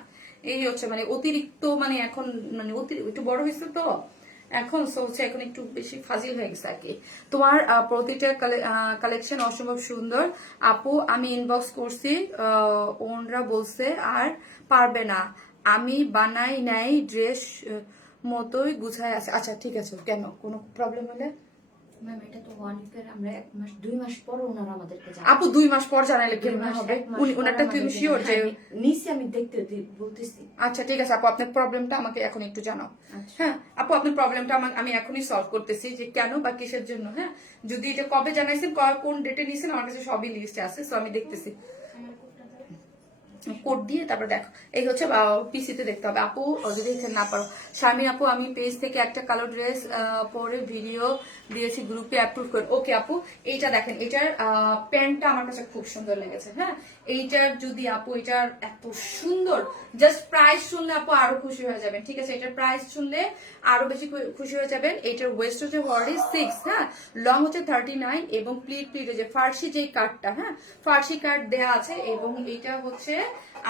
এই হচ্ছে মানে অতিরিক্ত মানে এখন মানে একটু বড় হয়েছে তো এখন, সো হচ্ছে এখন একটু বেশি ফাজিল হয়ে গেছে আর কি। তোমার প্রতিটা কালেকশন অসম্ভব সুন্দর আপু, আমি ইনবক্স করছি, ওনরা বলছে আর পারবে না, আমি বানাই নাই ড্রেস মতোই গুছায় আছে। আচ্ছা ঠিক আছে, কেন কোনো প্রবলেম হলে? ম্যাম এটা তো 1 উইকের, আমরা 1 মাস 2 মাস পর ওনারা আমাদেরকে জানান। আপু 2 মাস পর জানাইলে কেমন হবে? উনারটা কি শিওর যে নিচে আমি দেখতে বলতেছি? আচ্ছা ঠিক আছে আপু, আপনার প্রবলেমটা আমাকে এখন একটু জানাও। হ্যাঁ আপু আপনার প্রবলেমটা আমি এখনই সলভ করতেছি, যে কেন বা কিসের জন্য। হ্যাঁ যদি এটা কবে জানাইছেন, কোন ডেটে নিয়েছেন, আমার কাছে সবই লিস্টে আছে, সো আমি দেখতেছি। কোড দিয়ে তারপর দেখো, এই হচ্ছে পিসিতে দেখতে হবে আপু, যদি এখানে না পারো। শারমিন আপু আমি পেজ থেকে একটা কালো ড্রেস পরে ভিডিও দিয়েছি, গ্রুপে অ্যাপ্রুভ করে। ওকে আপু, এইটা দেখেন, এটার প্যান্টটা আমার কাছে খুব সুন্দর লেগেছে। হ্যাঁ এইটার যদি আপু, এটার এত সুন্দর, জাস্ট প্রাইস শুনলে আপু আরো খুশি হয়ে যাবেন। ঠিক আছে, এটার প্রাইস শুনলে আরো বেশি খুশি হয়ে যাবেন। এটার ওয়েস্ট হচ্ছে 46, হ্যাঁ লং হচ্ছে 39, এবং প্লিট যে ফার্সি যেই কাটটা, হ্যাঁ ফার্সি কাট দেয়া আছে, এবং এইটা হচ্ছে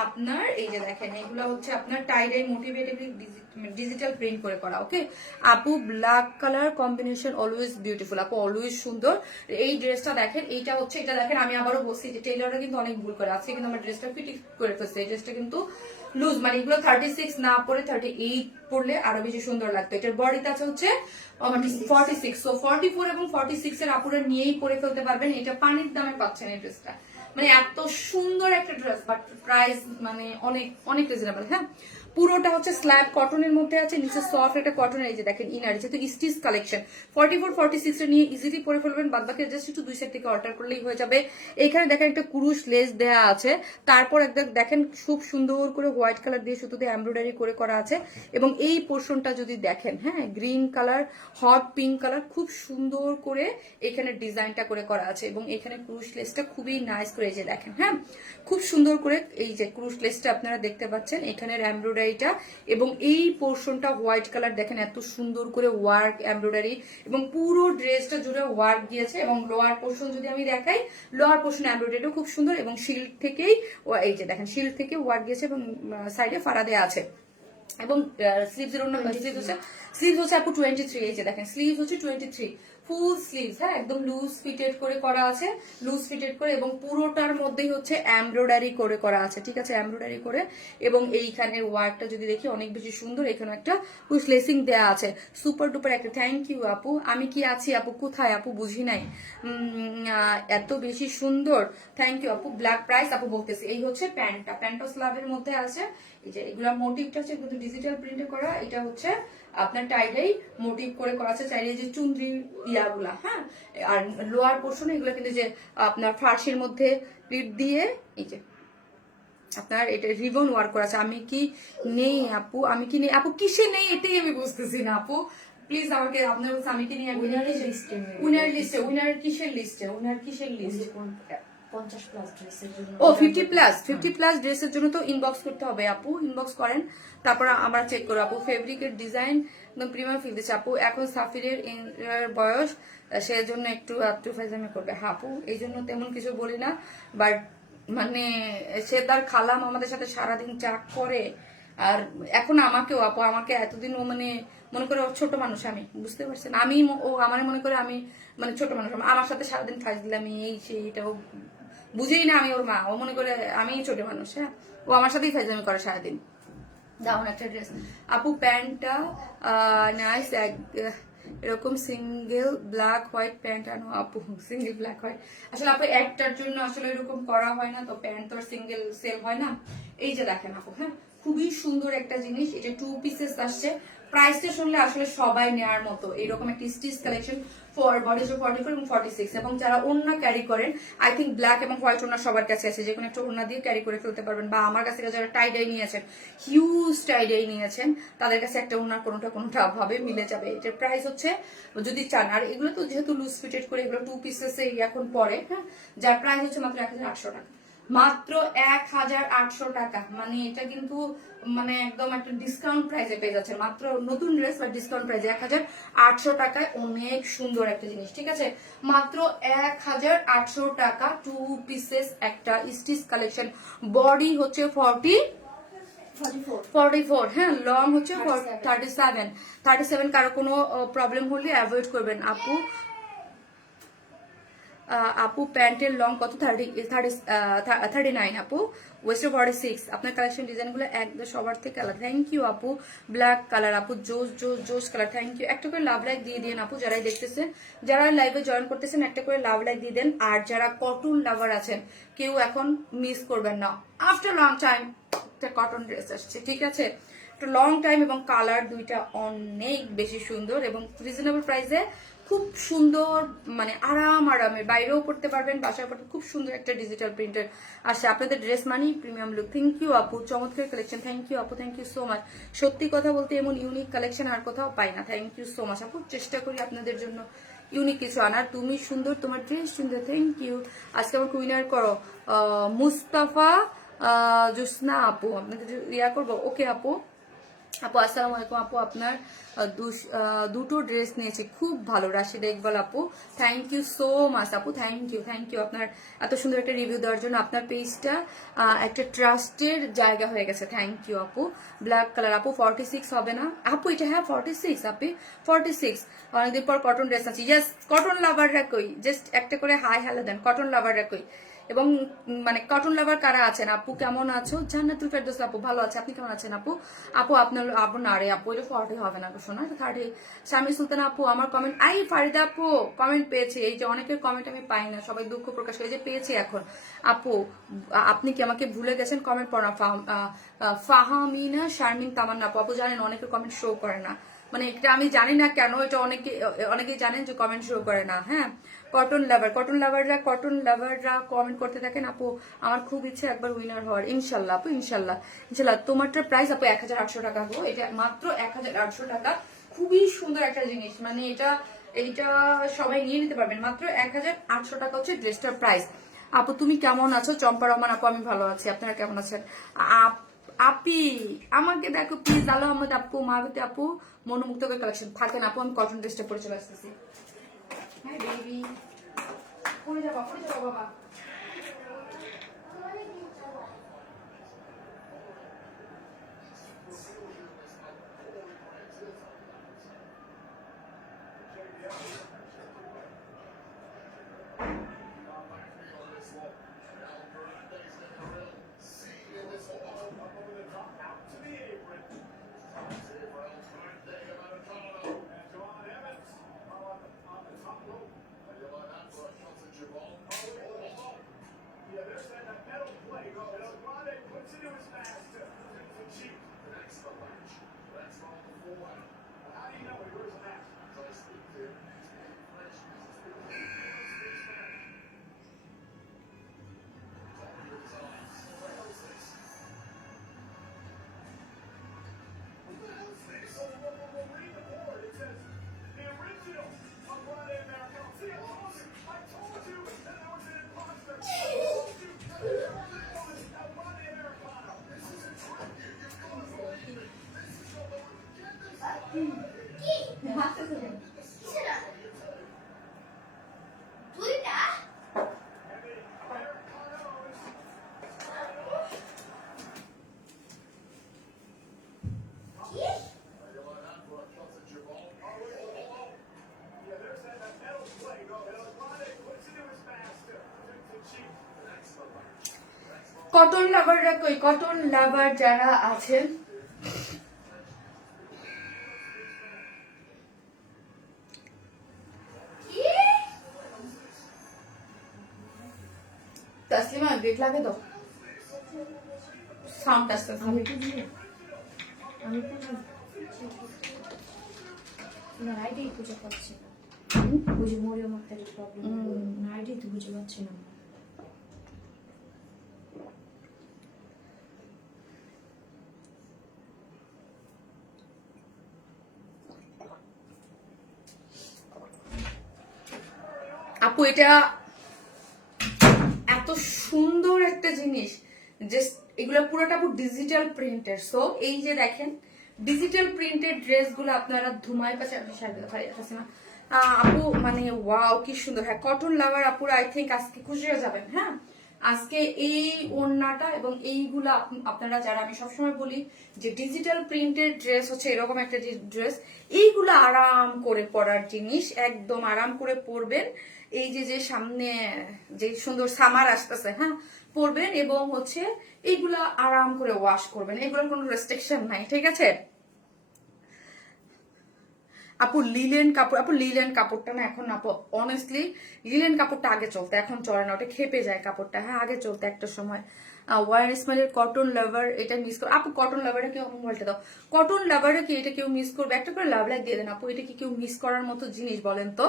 আপনার এই যে দেখেন, এগুলো হচ্ছে আপনার টাইডাই মোটিভেটিভলি ডিজিটাল প্রিন্ট করে করা। ওকে আপু, black colour combination always beautiful আপু, অলওয়েজ সুন্দর। এই ড্রেসটা দেখেন, এইটা হচ্ছে, এটা দেখেন আমি আবারও বলছি যে টেইলররা কিন্তু অনেক ভুল করে, আজকে কিন্তু আমার ড্রেসটা ফিটিং করে ফেলছে। এই ড্রেসটা কিন্তু লুজ, মানে এগুলো 36 না পরে 38 পরলে আরো বেশি সুন্দর লাগতো। এটার বডিতে আছে হচ্ছে 46, সো 44 এবং 46 এর আপুরা নিয়েই পরে ফেলতে পারবেন। এটা পানির দামে পাচ্ছেন এই ড্রেসটা, মানে এত সুন্দর একটা ড্রেস, বাট প্রাইস মানে অনেক অনেক রিজনেবল। হ্যাঁ পুরোটা হচ্ছে স্ল্যাব কটনের মধ্যে আছে, নিচে সফট একটা কটনের, এই যে দেখেন ইনার, যেহেতু স্টিচ কালেকশন 44, 46 এর নিয়ে ইজিলি পরে ফেলবেন, বাদ বাকি জাস্ট একটু 2 সাইড থেকে অল্টার করলেই হয়ে যাবে। এইখানে দেখেন একটা কুরুশ লেস দেয়া আছে, তারপর একদম দেখেন খুব সুন্দর করে হোয়াইট কালার দিয়ে সুতো দিয়ে এমব্রয়ডারি করে করা আছে, এবং এই পোর্শনটা যদি দেখেন, হ্যাঁ green colour hot pink colour খুব সুন্দর করে এখানে ডিজাইনটা করে করা আছে, এবং এখানে কুরুশ লেসটা খুবই নাইস করে, এই যে দেখেন, হ্যাঁ খুব সুন্দর করে এই যে কুরুশ লেসটা আপনারা দেখতে পাচ্ছেন, এখানের এমব্রয়ডারিটা, এবং এই পোর্শনটা হোয়াইট কালার দেখেন এত সুন্দর করে ওয়ার্ক এমব্রয়ডারি, এবং পুরো ড্রেসটা জুড়ে ওয়ার্ক দিয়েছে। এবং লোয়ার পোর্শন যদি আমি দেখাই, লোয়ার পোর্শন এমব্রয়ডারিটা খুব সুন্দর, এবং শিল্ড থেকেই এই যে দেখেন শিল্ড থেকে ওয়ার্ক দিয়েছে, এবং সাইডে ফাড়া দেওয়া আছে, এবং স্লিভস এর অন্য স্লিভস হচ্ছে আপু 23, এই যে দেখেন স্লিভস হচ্ছে 23, ফুল স্লিভস, হ্যাঁ একদম লুজ ফিটেড করে করা আছে, লুজ ফিটেড করে, এবং পুরোটার মধ্যেই হচ্ছে এমব্রয়ডারি করে করা আছে, ঠিক আছে, এমব্রয়ডারি করে। এবং এইখানের ওয়ার্কটা যদি দেখি অনেক বেশি সুন্দর, এখানে একটা লেসিং দেয়া আছে, সুপার ডুপার একটা। থ্যাংক ইউ আপু। আমি কি আছি আপু, কোথায় আপু, বুঝি নাই। এত বেশি সুন্দর, থ্যাংক ইউ আপু। ব্ল্যাক প্রাইস আপু বলতেছি। এই হচ্ছে প্যান্টটা, প্যান্টও স্লাবের মধ্যে আছে। এই যে এগুলা মোটিভটা হচ্ছে কিন্তু ডিজিটাল প্রিন্টে করা, এটা হচ্ছে আপনার টাইডাই মোটিভ করে করা আছে, চাইলে যে চুনরি ইয়াগুলা, হ্যাঁ। আর লোয়ার পোর্শনে এগুলো কিন্তু যে আপনার ফার্সির মধ্যে প্লিট দিয়ে এই যে আপনার এটা রিবন ওয়ার্ক করা আছে। আমি কি নেই আপু, আমি কি নেই আপু, কিসে নেই এটাই আমি বুঝতেছি না আপু, প্লিজ আমাকে আপনার বলছে আমি কি নেই, আমি উইনারের লিস্টে উইনার লিস্টে, উইনার কিসের লিস্টে, উইনার কিসের লিস্ট? 50+ ড্রেসের জন্য। ও 50+ ড্রেসের জন্য তো ইনবক্স করতে হবে আপু, ইনবক্স করেন, তারপর আমরা চেক করবো আপু। ফেব্রিকের ডিজাইন একদম প্রিমিয়াম ফিল দিচ্ছে আপু। এখন সাফিরের বয়স, সেজন্য একটু ফাইজামি করবে। হ্যাঁ আপু, এই জন্য তেমন কিছু বলি না, বাট মানে সে তার খালাম আমাদের সাথে সারাদিন চাক করে, আর এখন আমাকেও আপু, আমাকে এতদিন ও মানে মনে করে ও ছোট মানুষ, আমি বুঝতে পারছেন, আমি ও আমার মনে করে আমি মানে ছোট মানুষ, আমার সাথে সারাদিন ফাইজ দিলাম, এই সেই এটা, ও বুঝেই না আমি ওর মা, ও মনে করে আমি ছোট মানুষ, হ্যাঁ, ও আমার সাথেই ফাইজলামি করে সারাদিন। দারুন একটা ড্রেস আপু, প্যান্টটা নাইস, এরকম সিঙ্গেল ব্ল্যাক হোয়াইট প্যান্ট আনো আপু, সিঙ্গেল ব্ল্যাক হোয়াইট। আসলে আপু একটার জন্য আসলে এরকম করা হয় না, তো প্যান্ট তো সিঙ্গেল সেল হয় না। এই যে দেখেন আপু, হ্যাঁ খুবই সুন্দর একটা জিনিস, এটা 2 পিসেস আসছে। প্রাইসটা শুনলে আসলে সবাই নেওয়ার মতো, এরকম একটা স্টিচ কালেকশন ফর বডিজ 44 এবং 46। এবং যারা ওড়না ক্যারি করেন, আই থিঙ্ক ব্ল্যাক এবং হোয়াইট ওড়না সবার কাছে আছে, যে কোনো একটা ওড়না দিয়ে ক্যারি করে ফেলতে পারবেন, বা আমার কাছে যারা টাইডাই নিয়েছেন, হিউজ টাইডাই নিয়েছেন, তাদের কাছে একটা ওড়নার কোনোটা ভাবে মিলে যাবে। এটার প্রাইস হচ্ছে যদি চান, আর এগুলো তো যেহেতু লুজ ফিটেড করে, এগুলো 2 পিসেস এখন পরে, হ্যাঁ, যার প্রাইস হচ্ছে মাত্র 1800 টাকা, মাত্র 1800 টাকা। মানে এটা কিন্তু মানে একদম একটা ডিসকাউন্ট প্রাইসে পেয়ে যাচ্ছে, মাত্র নতুন ড্রেস বা ডিসকাউন্ট প্রাইসে 1800 টাকায় অনেক সুন্দর একটা জিনিস, ঠিক আছে, মাত্র 1800 টাকা 2 পিসেস একটা স্টিচ কালেকশন। বডি হচ্ছে 44, হ্যাঁ, লং হচ্ছে 37। কারো কোনো প্রবলেম হলে অ্যাভয়েড করবেন আপু। আপু প্যান্টের লং কত? 39 আপু, ওয়েস্ট 46। আপনার কালেকশন ডিজাইনগুলো একদম সবার থেকে আলাদা। থ্যাংক ইউ আপু। ব্ল্যাক কালার আপু, জোস কালার, থ্যাংক ইউ। একটা করে লাভ লাইক দিয়ে দিন আপু, যারাই দেখতেছেন, যারা লাইভে জয়েন করতেছেন একটা করে লাভ লাইক দিয়ে দেন। আর যারা কটন লাভার আছেন, কেউ এখন মিস করবেন না, আফটার লং টাইম একটা কটন ড্রেস আসছে, ঠিক আছে, লং টাইম, এবং কালার দুইটা অনেক বেশি সুন্দর এবং রিজনেবল প্রাইসে খুব সুন্দর, মানে আরামে বাইরেও পড়তে পারবেন, বাসায় পড়তে খুব সুন্দর একটা ডিজিটাল প্রিন্টের আসে। আপনাদের ড্রেস মানি প্রিমিয়াম লুক। থ্যাংক ইউ আপু, চমৎকার কালেকশন, থ্যাংক ইউ আপু, থ্যাংক ইউ সো মাচ। সত্যি কথা বলতে এমন ইউনিক কালেকশন আর কোথাও পাই না। থ্যাংক ইউ সো মাচ আপু, চেষ্টা করি আপনাদের জন্য ইউনিক কিছু আনার। তুমি সুন্দর, তোমার ড্রেস সুন্দর, থ্যাংক ইউ। আজকে আমার উইনার করো মুস্তাফা জোসনা আপু, আপনাদের ইয়া করবো, ওকে আপু। আপু আসসালামু আলাইকুম আপু, আপনার দুটো ড্রেস নিয়েছি, খুব ভালো, রাশিদা ইকবাল আপু, থ্যাংক ইউ সো মাচ আপু, থ্যাংক ইউ আপনার এত সুন্দর একটা রিভিউ দেওয়ার জন্য। আপনার পেজটা একটা ট্রাস্টের জায়গা হয়ে গেছে, থ্যাংক ইউ আপু। ব্ল্যাক কালার আপু 46 হবে না আপু এটা? হ্যাঁ 46 আপু, 46। অনেকদিন পর কটন ড্রেস আছে, ইয়েস, কটন লাভাররা কই, জাস্ট একটা করে হাই হ্যালো দেন, কটন লাভাররা কই, এবং মানে কটন লাভার কারা আছেন আপু, কেমন আছো? জান্নাতুল ফেরদৌস আপু, ভালো আছে, আপনি কেমন আছেন আপু? আপু আপনার আপু না রে আপু, এটা 40 হবে না শোনা, 30। শামি সুলতান আপু, আমার কমেন্ট, আই ফারিদা আপু কমেন্ট পেয়েছি, এই যে অনেকের কমেন্ট আমি পাই না, সবাই দুঃখ প্রকাশ করে, যে পেয়েছি এখন। আপু আপনি কি আমাকে ভুলে গেছেন? কমেন্ট পড়া ফাহামিনা শারমিন তামান্না আপু, আপু জানেন অনেকের কমেন্ট শো করে না, মানে এটা আমি জানি না কেন, এটা অনেকেই জানেন যে কমেন্ট শো করে না, হ্যাঁ। কটন লাভাররা কমেন্ট করতে থাকেন আপু, আমার খুব ইচ্ছে একবার উইনার হওয়ার, ইনশাল্লাহ আপু, ইনশাল্লাহ। তোমারটার প্রাইস আপু 1800 টাকা গো, এটা মাত্র 1800 টাকা, খুবই সুন্দর একটা জিনিস, মানে এইটা সবাই নিয়ে নিতে পারবেন, মাত্র 1800 টাকা হচ্ছে ড্রেসটার প্রাইস। আপু তুমি কেমন আছো? চম্পা রহমান আপু, আমি ভালো আছি, আপনারা কেমন আছেন? আপি আমাকে দেখো প্লিজ, আলো আহমদ আপু, মাহবুতি আপু, মনোমুগ্ধকর কালেকশন থাকেন আপু, আমি কটন ড্রেসটা পরে চলে আসতেছি। হ্যাঁ বেবি, পরে যাবা বাবা। কটন লাভাররা কই, কটন লাভার যারা আছেন তাসলিমা গেট লাগে দাও, সাউন্ড আসছে। আমি তো না আইডি খুঁজে পাচ্ছি না, বুঝে মরিয়ম একটা প্রবলেম, না আইডি তো বুঝে পাচ্ছি না। আপু এটা এত সুন্দর একটা জিনিস, জাস্ট এগুলো পুরোটা আপু ডিজিটাল প্রিন্টের। সো এই যে দেখেন ডিজিটাল প্রিন্টেড ড্রেসগুলো আপনারা ধুমায় পাশে না আপু, মানে ওয়াও কি সুন্দর। হ্যাঁ কটন লাভার আপুরা আই থিঙ্ক আজকে খুশি হয়ে যাবেন। হ্যাঁ আজকে এই ওড়নাটা এবং এইগুলা আপনারা যারা, আমি সবসময় বলি যে ডিজিটাল প্রিন্টেড ড্রেস হচ্ছে এরকম একটা ড্রেস, এইগুলো আরাম করে পরার জিনিস, একদম আরাম করে পরবেন। এই যে সামনে যে সুন্দর সামার আসতেছে, হ্যাঁ পরবেন এবং হচ্ছে এইগুলা আরাম করে ওয়াশ করবেন, এগুলোর কোনো রেস্ট্রিকশন নাই, ঠিক আছে। আপু লিলেন কাপড়, আপু লিলেন কাপড়টা না এখন আপু অনেস্টলি লিলেন কাপড়টা আগে চলতো, এখন চলে না, ওটা খেপে যায় কাপড়টা। হ্যাঁ আগে চলতো একটা সময়। ওয়ার স্মাইলের কটন লাভার এটা মিস করো আপু, কটন লাভারে কেউ মোবাইলটা দাও, কটন লাভারে কি এটা কেউ মিস করবে? একটা করে লাভ লাইক দিয়ে দেন আপু, এটা কি কেউ মিস করার মতো জিনিস বলেন তো?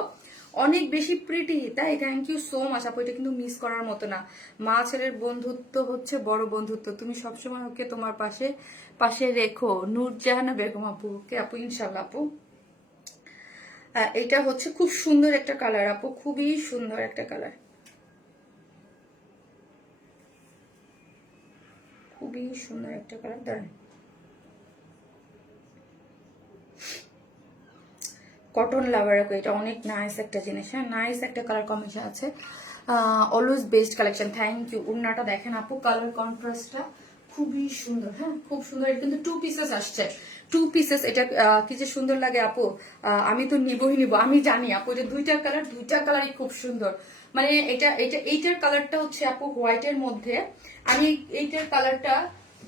অনেক বেশি প্রিটি, তাই থ্যাংক ইউ সো মাচ আপু, এটা কিন্তু মিস করার মতো না। মা ছেলের বন্ধুত্ব হচ্ছে বড় বন্ধুত্ব, তুমি সবসময় ওকে তোমার পাশে পাশে রেখো। নূরজাহানা বেগম আপু, কে আপু ইনশাল্লাহ আপু। এটা হচ্ছে খুব সুন্দর একটা কালার আপু, খুবই সুন্দর একটা কালার, খুবই সুন্দর একটা কালার। দাঁড়ান কটন লাভার, এটা অনেক নাইস একটা জিনিস। হ্যাঁ নাইস একটা কালার কম্বিনেশন আছে, always best collection. Thank you. ওড়নাটা দেখেন আপু, কালার কন্ট্রাস্টটা খুবই সুন্দর। হ্যাঁ খুব সুন্দর, এটা কিন্তু 2 পিসেস আসছে, 2 পিসেস। এটা কি যে সুন্দর লাগে আপু, আমি তো নিবই নিব, আমি জানি আপু এটা দুইটা কালারই খুব সুন্দর। মানে এইটার কালারটা হচ্ছে আপু হোয়াইটের মধ্যে, আমি এইটার কালারটা,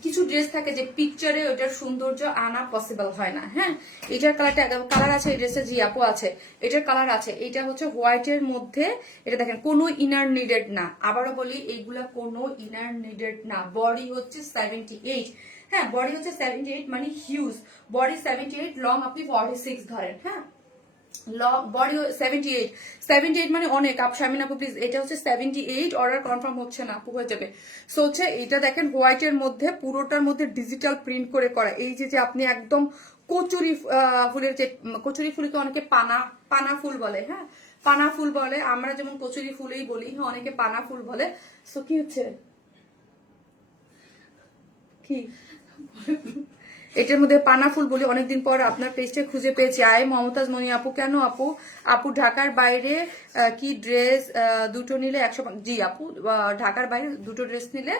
কিছু ড্রেস থাকে যে পিকচারে ওটার সৌন্দর্য আনা পসিবল হয় না। হ্যাঁ এটার কালার আছে, এই ড্রেসটা জি আপু আছে, এটার কালার আছে। এটা হচ্ছে হোয়াইটের মধ্যে, এটা দেখেন কোনো ইনার নিডেড না, আবারও বলি এইগুলা কোনো ইনার নিডেড না। বডি হচ্ছে 78, হ্যাঁ বডি হচ্ছে 78 মানে হিউজ বডি, 78 লং আপনি 46 ধরেন। হ্যাঁ বডি 78 মানে অনেক। শামিন আপু প্লিজ, এটা হচ্ছে 78, অর্ডার কনফার্ম হচ্ছে না আপু, হয়ে যাবে। সো হচ্ছে এটা দেখেন হোয়াইটের মধ্যে, পুরোটার মধ্যে ডিজিটাল প্রিন্ট করে করা। এই যে আপনি একদম কচুরি ফুলের যে, কচুরি ফুলকে অনেকে পানা ফুল বলে, হ্যাঁ পানা ফুল বলে, আমরা যেমন কচুরি ফুলেই বলি, হ্যাঁ অনেকে পানা ফুল বলে। সো কি হচ্ছে কি এটার মধ্যে পানা ফুল বলি। অনেকদিন পর আপনার পেজটা খুঁজে পেয়েছি। আয় মমতাজ মনি আপু, কেন আপু? আপু ঢাকার বাইরে কি ড্রেস দুটো নিলে 100? জি আপু ঢাকার বাইরে দুটো ড্রেস নিলে,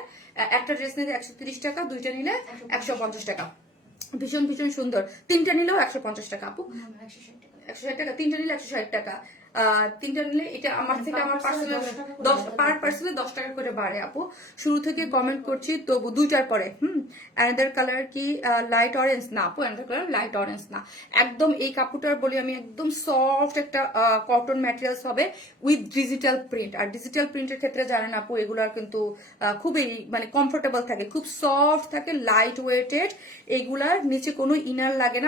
একটা ড্রেস নিলে 130 টাকা, দুইটা নিলে 150 টাকা। ভীষণ ভীষণ সুন্দর। তিনটা নিলেও 150 টাকা আপু, 160 টাকা, তিনটা নিলে 160 টাকা। তিনটা নিলে এটা আমার থেকে আমার পার্সোনাল 10 টাকা করে বাড়ে আপু। শুরু থেকে কমেন্ট করছি তবু দুইটার পরে অ্যানাদার কালার কি লাইট অরেঞ্জ না আপু, অ্যানাদার কালার লাইট অরেঞ্জ না, একদম এই কাপড়টার বলি আমি একদম সফট একটা কটন ম্যাটেরিয়ালস হবে উইথ ডিজিটাল প্রিন্ট। আর ডিজিটাল প্রিন্টের ক্ষেত্রে জানেন আপু এগুলার কিন্তু খুবই মানে কমফোর্টেবল থাকে, খুব সফট থাকে, লাইট ওয়েটেড। এগুলার নিচে কোনো ইনার লাগবে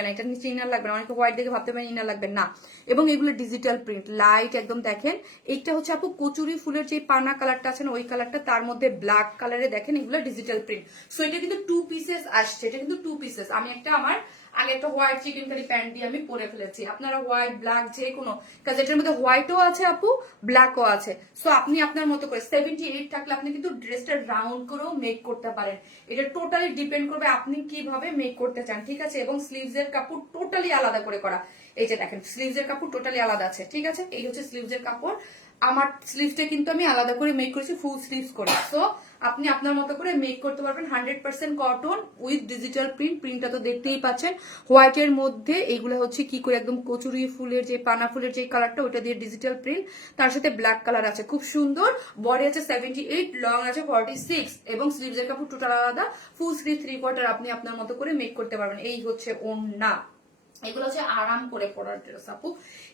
না, এটার নিচে ইনার লাগবে না, অনেকে হোয়াইট দেখে ভাবতে পারেন ইনার লাগবে না। এবং এগুলো ডিজিটাল প্রিন্ট লাইট একদম দেখেন। এইটা হচ্ছে আপু কচুরি ফুলের যে পানা কালারটা আছে না ওই কালারটা, তার মধ্যে ব্ল্যাক কালারে দেখেন এগুলো ডিজিটাল প্রিন্ট। সো এটা কিন্তু 2 পিসেস আসছে, এটা কিন্তু 2 পিসেস। আমি একটা আমার আগে একটা হোয়াইট চিকেন কারি প্যান্ট দিয়ে আমি পরে ফেলেছি, আপনারা হোয়াইট ব্ল্যাক যে কোনো, কাজ এটার মধ্যে হোয়াইটও আছে আপু ব্ল্যাকও আছে। সো আপনি আপনার মতো করে 78 থাকলে আপনি কিন্তু ড্রেসটা রাউন্ড করেও মেক করতে পারেন। এটা টোটালি ডিপেন্ড করবে আপনি কিভাবে মেক করতে চান, ঠিক আছে। এবং স্লিভস এর কাপড় টোটালি আলাদা করে করা, এই যে দেখেন স্লিভস এর কাপড় টোটালি আলাদা আছে, ঠিক আছে। এই হচ্ছে স্লিভস এর কাপড়, আমার স্লিভসটা কিন্তু আমি আলাদা করে মেক করেছি ফুল স্লিভস করে। সো আপনি আপনার মতো করে মেক করতে পারবেন। 100% কটন উইথ ডিজিটাল প্রিন্ট, প্রিন্টটা তো দেখতেই পাচ্ছেন হোয়াইটের মধ্যে। এইগুলো হচ্ছে কি করে একদম কচুরি ফুলের যে পানা ফুলের যে কালারটা ওটা দিয়ে ডিজিটাল প্রিন্ট, তার সাথে ব্ল্যাক কালার আছে, খুব সুন্দর। বডি আছে 78, লং আছে 46 এবং স্লিভস এর কাপড় টোটাল আলাদা। ফুল স্লিভ 3/4 আপনি আপনার মতো করে মেক করতে পারবেন। এই হচ্ছে ওড়না, এগুলো হচ্ছে আরাম করে পরার ড্রেস আপু।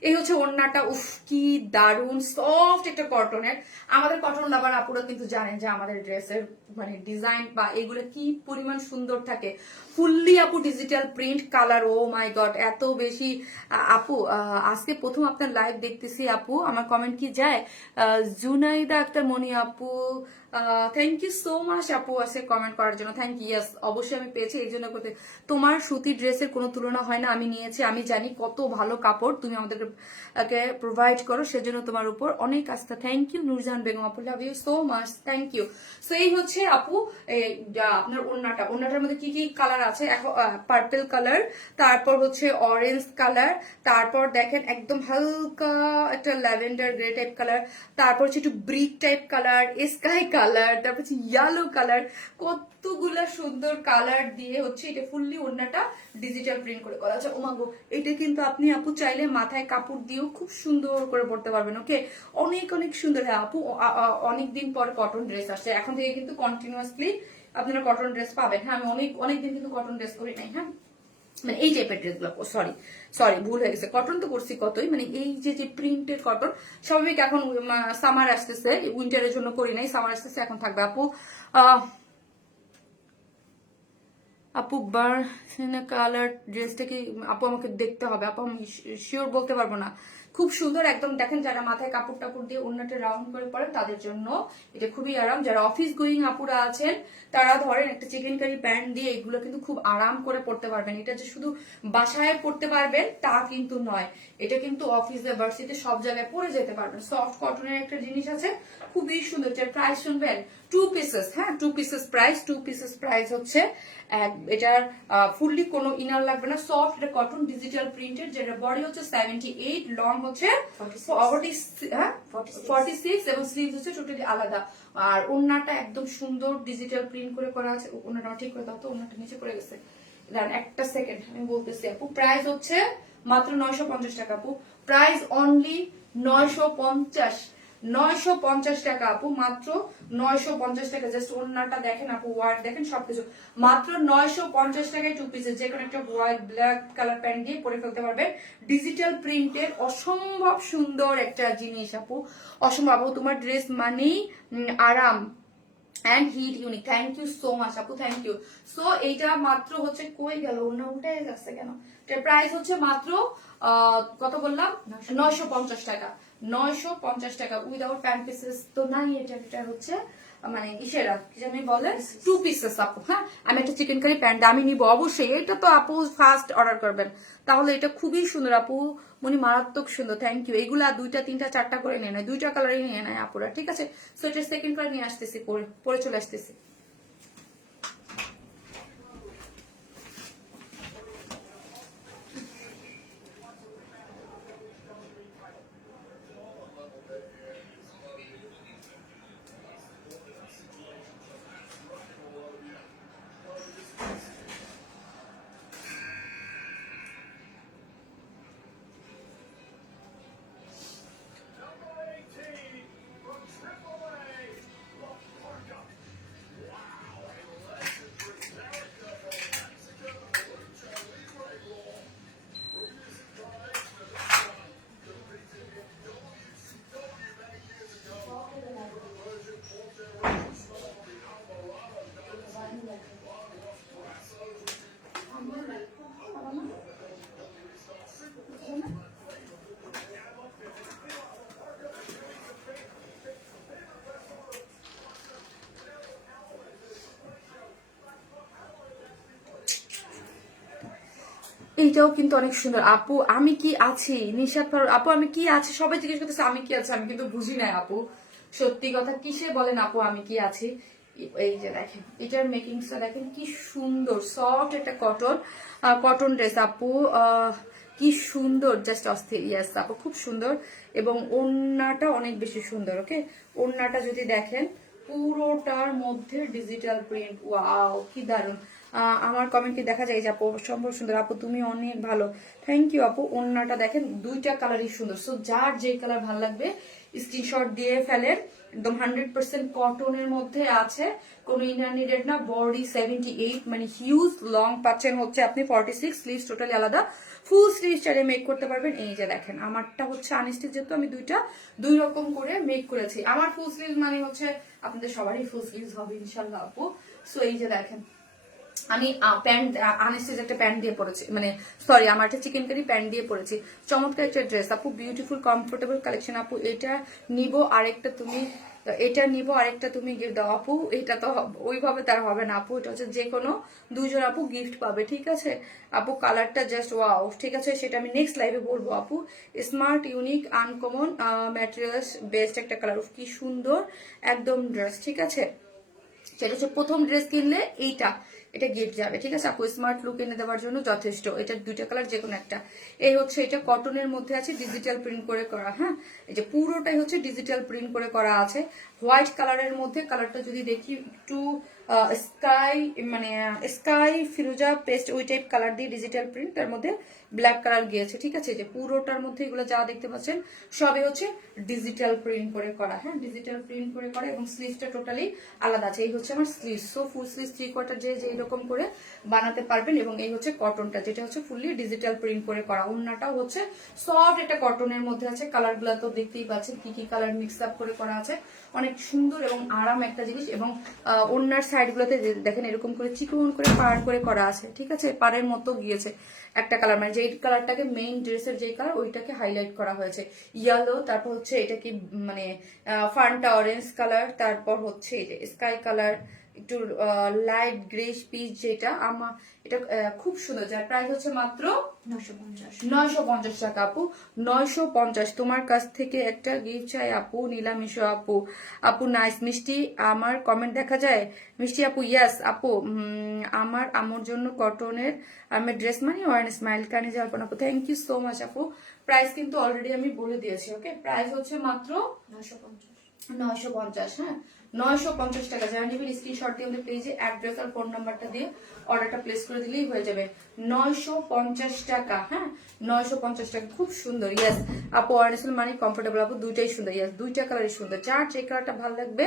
এই হচ্ছে ওড়নাটা, উফ কি দারুন সফট একটা কটনের। আমাদের কটন লাভার আপুরা কিন্তু জানেন যে আমাদের ড্রেসের মানে ডিজাইন বা এগুলো কি পরিমাণ সুন্দর থাকে। ফুললি আপু ডিজিটাল প্রিন্ট কালার, ও মাই গড এত বেশি। আপু আজকে প্রথম আপনার লাইভ দেখতেছি আপু, আমার কমেন্ট কি যায় জুনাইদা আক্তার মনি আপু, থ্যাংক ইউ সো মাচ আপু আজকে কমেন্ট করার জন্য, থ্যাংক ইউ। ইয়েস অবশ্যই আমি পেয়েছি, এই জন্য করতে। তোমার সুতি ড্রেসের কোনো তুলনা হয় না, আমি নিয়েছি, আমি জানি কত ভালো কাপড় তুমি আমাদেরকে প্রোভাইড করো, সেজন্য তোমার উপর অনেক আস্থা। থ্যাংক ইউ নুরজাহান বেগম আপু, love you so much, thank you. So এই হচ্ছে আপু আপনার ওড়নাটার মধ্যে কি কি কালার আছে, পার্পল কালার, তারপর হচ্ছে অরেঞ্জ কালার, তারপর দেখেন একদম হালকা একটা ল্যাভেন্ডার গ্রে টাইপ কালার, তারপর হচ্ছে একটু brick type colour, sky colour, তারপর হচ্ছে ইয়েলো কালার, কতগুলা সুন্দর কালার দিয়ে হচ্ছে এটা ফুললি ওড়নাটা ডিজিটাল প্রিন্ট করে করা আছে। ওমাগো এটা কিন্তু আপনি আপু চাইলে মাথায় কাপড় দিয়েও খুব সুন্দর করে পড়তে পারবেন। ওকে অনেক অনেক সুন্দর। হ্যাঁ আপু অনেকদিন পর কটন ড্রেস আসছে, এখন থেকে কিন্তু কন্টিনিউয়াসলি আপনারা কটন ড্রেস পাবেন। হ্যাঁ আমি অনেকদিন কিন্তু কটন ড্রেস করি নাই, হ্যাঁ মানে এই টাইপের ড্রেসগুলো, সরি ভুল হয়ে গেছে, কটন তো করছি কতই, মানে এই যে প্রিন্টেড কটন স্বাভাবিক। এখন সামার আসতেছে, উইন্টারের জন্য করি নাই, সামার আসতেছে এখন থাকবে আপু। আপু বার কালার ড্রেসটা কি আপু আমাকে দেখতে হবে আপু, আমি শিওর বলতে পারবো না। খুব সুন্দর একদম দেখেন, যারা মাথায় কাপড় টাপড় দিয়ে ওড়নাটা রাউন্ড করে পরেন তাদের জন্য এটা খুবই আরাম। যারা অফিস গোয়িং আপুরা আছেন তারা ধরেন একটা চিকেন কারি প্যান্ট দিয়ে এগুলো কিন্তু খুব আরাম করে পড়তে পারবেন। এটা যে শুধু বাসায় পড়তে পারবেন তা কিন্তু নয়, এটা কিন্তু অফিসে ভার্সিটি সব জায়গায় পরে যেতে পারবেন। সফট কটনের একটা জিনিস আছে, খুবই সুন্দর। এটার প্রাইস শুনবেন 2 পিসেস, হ্যাঁ 2 পিসেস প্রাইস, 2 পিসেস প্রাইস হচ্ছে এটার ফুললি কোনো ইনার লাগবে না, সফট এটা কটন ডিজিটাল প্রিন্টেড, যেটা বডি হচ্ছে 78, লং হচ্ছে 46 এবং স্লিভ হচ্ছে টোটালি আলাদা। আর ওড়নাটা একদম সুন্দর ডিজিটাল প্রিন্ট করে করা আছে। ওড়নাটা ঠিক করে দাও তো, ওড়নাটা নিচে পড়ে গেছে, দাঁড়ান একটা সেকেন্ড আমি বলতেছি আপু। প্রাইস হচ্ছে মাত্র 950 টাকা আপু, প্রাইস অনলি 950 টাকা আপু, মাত্র 950 টাকা। জাস্ট ওড়নাটা দেখেন আপু, ওয়ার্ক দেখেন সবকিছু, মাত্র 950 টাকায় 2 পিসেস, যে কোনো একটা হোয়াইট ব্ল্যাক কালার প্যান্ট দিয়ে পরে ফেলতে পারবেন। ডিজিটাল প্রিন্টের অসম্ভব সুন্দর একটা জিনিস আপু, অসম্ভব। আপু তোমার ড্রেস মানেই আরাম and heat unique, thank you so much আপু, থ্যাংক ইউ। সো এইটা মাত্র হচ্ছে কই গেল, ওড়না উঠে যাচ্ছে কেন। এটার প্রাইস হচ্ছে মাত্র কত বললাম, 950 টাকা, 950 টাকা উইদাউট প্যান্ট পিসেস তো নাই। এটা হচ্ছে মানে ইসেরা কি জানি বলে 2 পিসেস আপু। হ্যাঁ আমি একটা চিকেন কারি প্যান্ট আমি নিব অবশ্যই, এটা তো আপু ফার্স্ট অর্ডার করবেন তাহলে। এটা খুবই সুন্দর আপু, মনি মারাত্মক সুন্দর, থ্যাংক ইউ। এগুলা 2টা 3টা 4টা করে নিয়ে নেয়, 2টা কালারই নিয়ে নেয় আপুরা, ঠিক আছে। সো এটা সেকেন্ড কালার নিয়ে আসতেছি, পরে চলে আসতেছি। এইটাও কিন্তু অনেক সুন্দর। আপু আমি কি আছি, নিশাত ফারুক আপু আমি কি আছি, সবাই জিজ্ঞেস করতেছে আমি কি আছি, আমি কিন্তু বুঝি নাই আপু, সত্যি কথা কিসে বলেন আপু আমি কি আছি। এই যে দেখেন এটার মেকিংসটা দেখেন কি সুন্দর, সফট একটা কটন, কটন ড্রেস আপু, কি সুন্দর, জাস্ট অস্থির। ইয়াস আপু খুব সুন্দর, এবং ওড়নাটা অনেক বেশি সুন্দর। ওকে, ওড়নাটা যদি দেখেন পুরোটার মধ্যে ডিজিটাল প্রিন্ট, ওয়াও কি দারুণ। আমার কমেন্ট কি দেখা যায় যে আপু সম্ভব সুন্দর, আপু তুমি অনেক ভালো, থ্যাংক ইউ আপু। ওড়নাটা দেখেন দুইটা কালারই সুন্দর, সো যার যে কালার ভালো লাগবে স্ক্রিনশট দিয়ে ফেলেন। একদম 100% কটনের মধ্যে আছে, কোনো ইনার নিডেড না। বডি 78, মানে হিউজ লং পাচ্ছেন হচ্ছে আপনি 46, স্লিভস টোটালি আলাদা, ফুল স্লিভ চাইলে মেক করতে পারবেন। এই যে দেখেন আমারটা হচ্ছে আনস্টিচ, যেহেতু আমি দুই রকম করে মেক করেছি। আমার ফুল স্লিভ মানে হচ্ছে আপনাদের সবারই ফুল স্লিভ হবে ইনশাল্লাহ আপু। সো এই যে দেখেন আমি প্যান্ট আনস্টিচ একটা প্যান্ট দিয়ে পরেছি, মানে সরি আমার একটা চিকেন কারি প্যান্ট দিয়ে পরেছি। চমৎকার একটা ড্রেস আপু, বিউটিফুল কমফোর্টেবল কালেকশন আপু। এটা নিব আরেকটা তুমি, এটা নিব আরেকটা তুমি গিফট দাও আপু। এটা তো ওইভাবে তার হবে না আপু, এটা হচ্ছে যে কোনো দুজন আপু গিফট পাবে, ঠিক আছে আপু। কালারটা জাস্ট ওয়াও, ঠিক আছে সেটা আমি নেক্সট লাইভে বলবো আপু। Smart, unique, uncommon materials best একটা কালার, কি সুন্দর একদম ড্রেস, ঠিক আছে। সেটা হচ্ছে প্রথম ড্রেস কিনলে এটা গিফট যাবে, ঠিক আছে আপু। স্মার্ট লুক এনে দেওয়ার জন্য যথেষ্ট। এটার দুইটা কালার যে কোনো একটা। এই হচ্ছে এটা কটনের মধ্যে আছে, ডিজিটাল প্রিন্ট করে করা। হ্যাঁ, এই যে পুরোটাই হচ্ছে ডিজিটাল প্রিন্ট করে করা আছে, হোয়াইট কালারের মধ্যে। কালারটা যদি দেখি একটু স্কাই, মানে স্কাই ফিরোজা পেস্ট ওই টাইপ কালার দিয়ে ডিজিটাল প্রিন্ট, তার মধ্যে ব্ল্যাক কালার গিয়েছে, ঠিক আছে। যে পুরোটার মধ্যে এগুলো যা দেখতে পাচ্ছেন সবই হচ্ছে ডিজিটাল প্রিন্ট করে করা। হ্যাঁ, ডিজিটাল প্রিন্ট করে করা, এবং স্লিভসটা টোটালি আলাদা আছে। এই হচ্ছে আমার স্লিভ, সো ফুল স্লিভ 3/4 যে এরকম করে বানাতে পারবেন। এবং এই হচ্ছে কটনটা, যেটা হচ্ছে ফুললি ডিজিটাল প্রিন্ট করে করা। ওড়নাটাও হচ্ছে সফট একটা কটনের মধ্যে আছে। কালার গুলা তো দেখতেই পাচ্ছেন কি কি কালার মিক্স আপ করে করা আছে, অনেক সুন্দর এবং আরাম একটা জিনিস। এবং ওড়নার সাইড গুলোতে দেখেন এরকম করে চিকন করে পাড় করে করা আছে, ঠিক আছে, পাড়ের মতো গিয়েছে একটা কালার, মানে যেই কালারটাকে মেইন ড্রেসের যেই কালার ওইটাকে হাইলাইট করা হয়েছে, ইয়েলো। তারপর হচ্ছে এটা কি মানে ফান্টা অরেঞ্জ কালার, তারপর হচ্ছে এই যে স্কাই কালার, একটু লাইট গ্রেস পিচ, যেটা আমার এটা খুব সুন্দর, যার প্রাইস হচ্ছে মাত্র 950 টাকা আপু। 950। তোমার কাছ থেকে একটা গিফট চাই আপু, নীলামিশো আপু। আপু নাইস মিষ্টি, আমার কমেন্ট দেখা যায় মিষ্টি আপু। ইয়াস আপু, আমার আমর জন্য কটনের আমি ড্রেস মানে ওয়ান স্মাইল কানে যাওয়ার পর আপু, থ্যাংক ইউ সো মাচ আপু। প্রাইস কিন্তু অলরেডি আমি বলে দিয়েছি, ওকে। প্রাইস হচ্ছে মাত্র 950। হ্যাঁ, 950 টাকা। যারা নেবেন স্ক্রিনশট দিয়ে আমাদের পেজে অ্যাড্রেস আর ফোন নাম্বারটা দিয়ে অর্ডারটা প্লেস করে দিলেই হয়ে যাবে। 950 টাকা। হ্যাঁ, 950 টাকা, খুব সুন্দর। ইয়াস আপু, অর্নেসেল মানে কমফোর্টেবল আপু, দুইটাই সুন্দর। ইয়াস, দুইটা কালারই সুন্দর, যার যে কালারটা ভালো লাগবে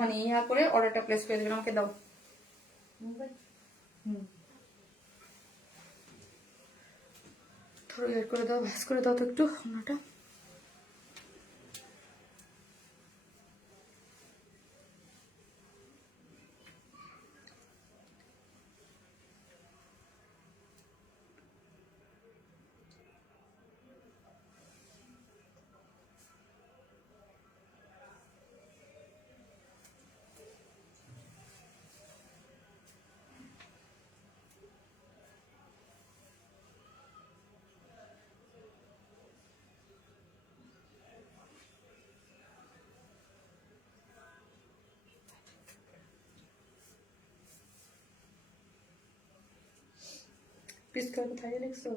মানে ইহা করে অর্ডারটা প্লেস করে দেবেন। আমাকে দাও, থোড়া ইয়ে করে দাও, ভাস করে দাও তো একটু ওনাটা। প্লিজ করে কোথায় লিখছো?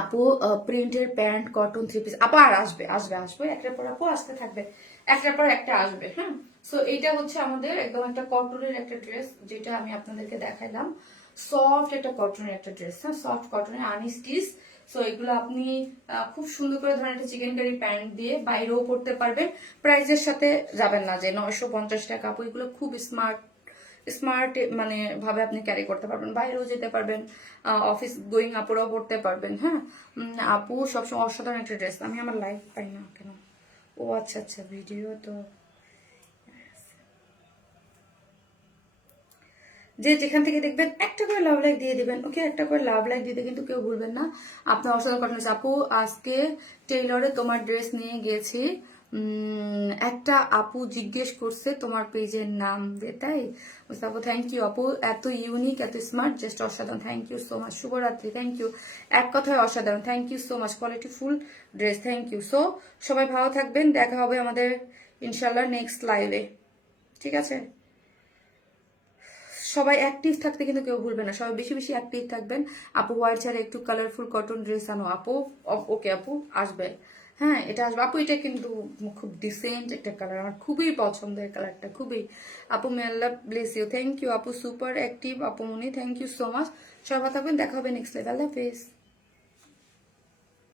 আপু প্রিন্টের প্যান্ট, কটন 3 পিস আপু আর আসবে আসবে আসবে, একটার পর আপু আসতে থাকবে, একটার পর একটা আসবে। হ্যাঁ, সো এইটা হচ্ছে আমাদের একদম একটা কটনের একটা ড্রেস, যেটা আমি আপনাদেরকে দেখাইলাম। সফট একটা কটনের একটা ড্রেস। হ্যাঁ, সফট কটনের আনস্টিচ। সো এগুলো আপনি খুব সুন্দর করে ধরেন একটা চিকেন কারি প্যান্ট দিয়ে বাইরেও পড়তে পারবেন। প্রাইসের সাথে যাবেন না যে 950 টাকা। আপু এগুলো খুব স্মার্ট স্মার্ট মানে ভাবে আপনি ক্যারি করতে পারবেন, বাইরেও যেতে পারবেন, অফিস গোয়িং আপুরাও পড়তে পারবেন। হ্যাঁ, আপু সবসময় অসাধারণ একটা ড্রেস। আমি আমার লাইফ পাই না কেন? ও আচ্ছা আচ্ছা, ভিডিও তো যে যেখান থেকে দেখবেন একটা করে লাভ লাইক দিয়ে দিবেন, ওকে। একটা করে লাভ লাইক দিতে কিন্তু কেউ ভুলবেন না। আপনার অসাধারণ কথা হচ্ছে আপু, আজকে টেইলরে তোমার ড্রেস নিয়ে গেছি, একটা আপু জিজ্ঞেস করছে তোমার পেজের নাম দে, তাই আপু থ্যাংক ইউ আপু, এত ইউনিক এত স্মার্ট, জাস্ট অসাধারণ, থ্যাংক ইউ সো মাচ, শুভরাত্রি, থ্যাংক ইউ, এক কথায় অসাধারণ, thank you so much, quality full dress, thank you. So সবাই ভালো থাকবেন, দেখা হবে আমাদের ইনশাল্লাহ নেক্সট লাইভে, ঠিক আছে? সবাই অ্যাক্টিভ থাকতে কিন্তু কেউ ভুলবে না, সবাই বেশি বেশি অ্যাক্টিভ থাকবেন। আপু হোয়াইট ছাড়া একটু কালারফুল কটন ড্রেস আনো আপু, ওকে আপু আসবে, হ্যাঁ এটা আসবে আপু, এটা কিন্তু খুব ডিসেন্ট একটা কালার, আমার খুবই পছন্দের কালারটা, খুবই। আপু মে আল্লাহ ব্লেস ইউ, থ্যাংক ইউ আপু, সুপার অ্যাক্টিভ আপু মনি, থ্যাংক ইউ সো মাচ, সবাই ভালো থাকবেন, দেখা হবে নেক্সট লাইভ, আল্লাহ হাফেজ।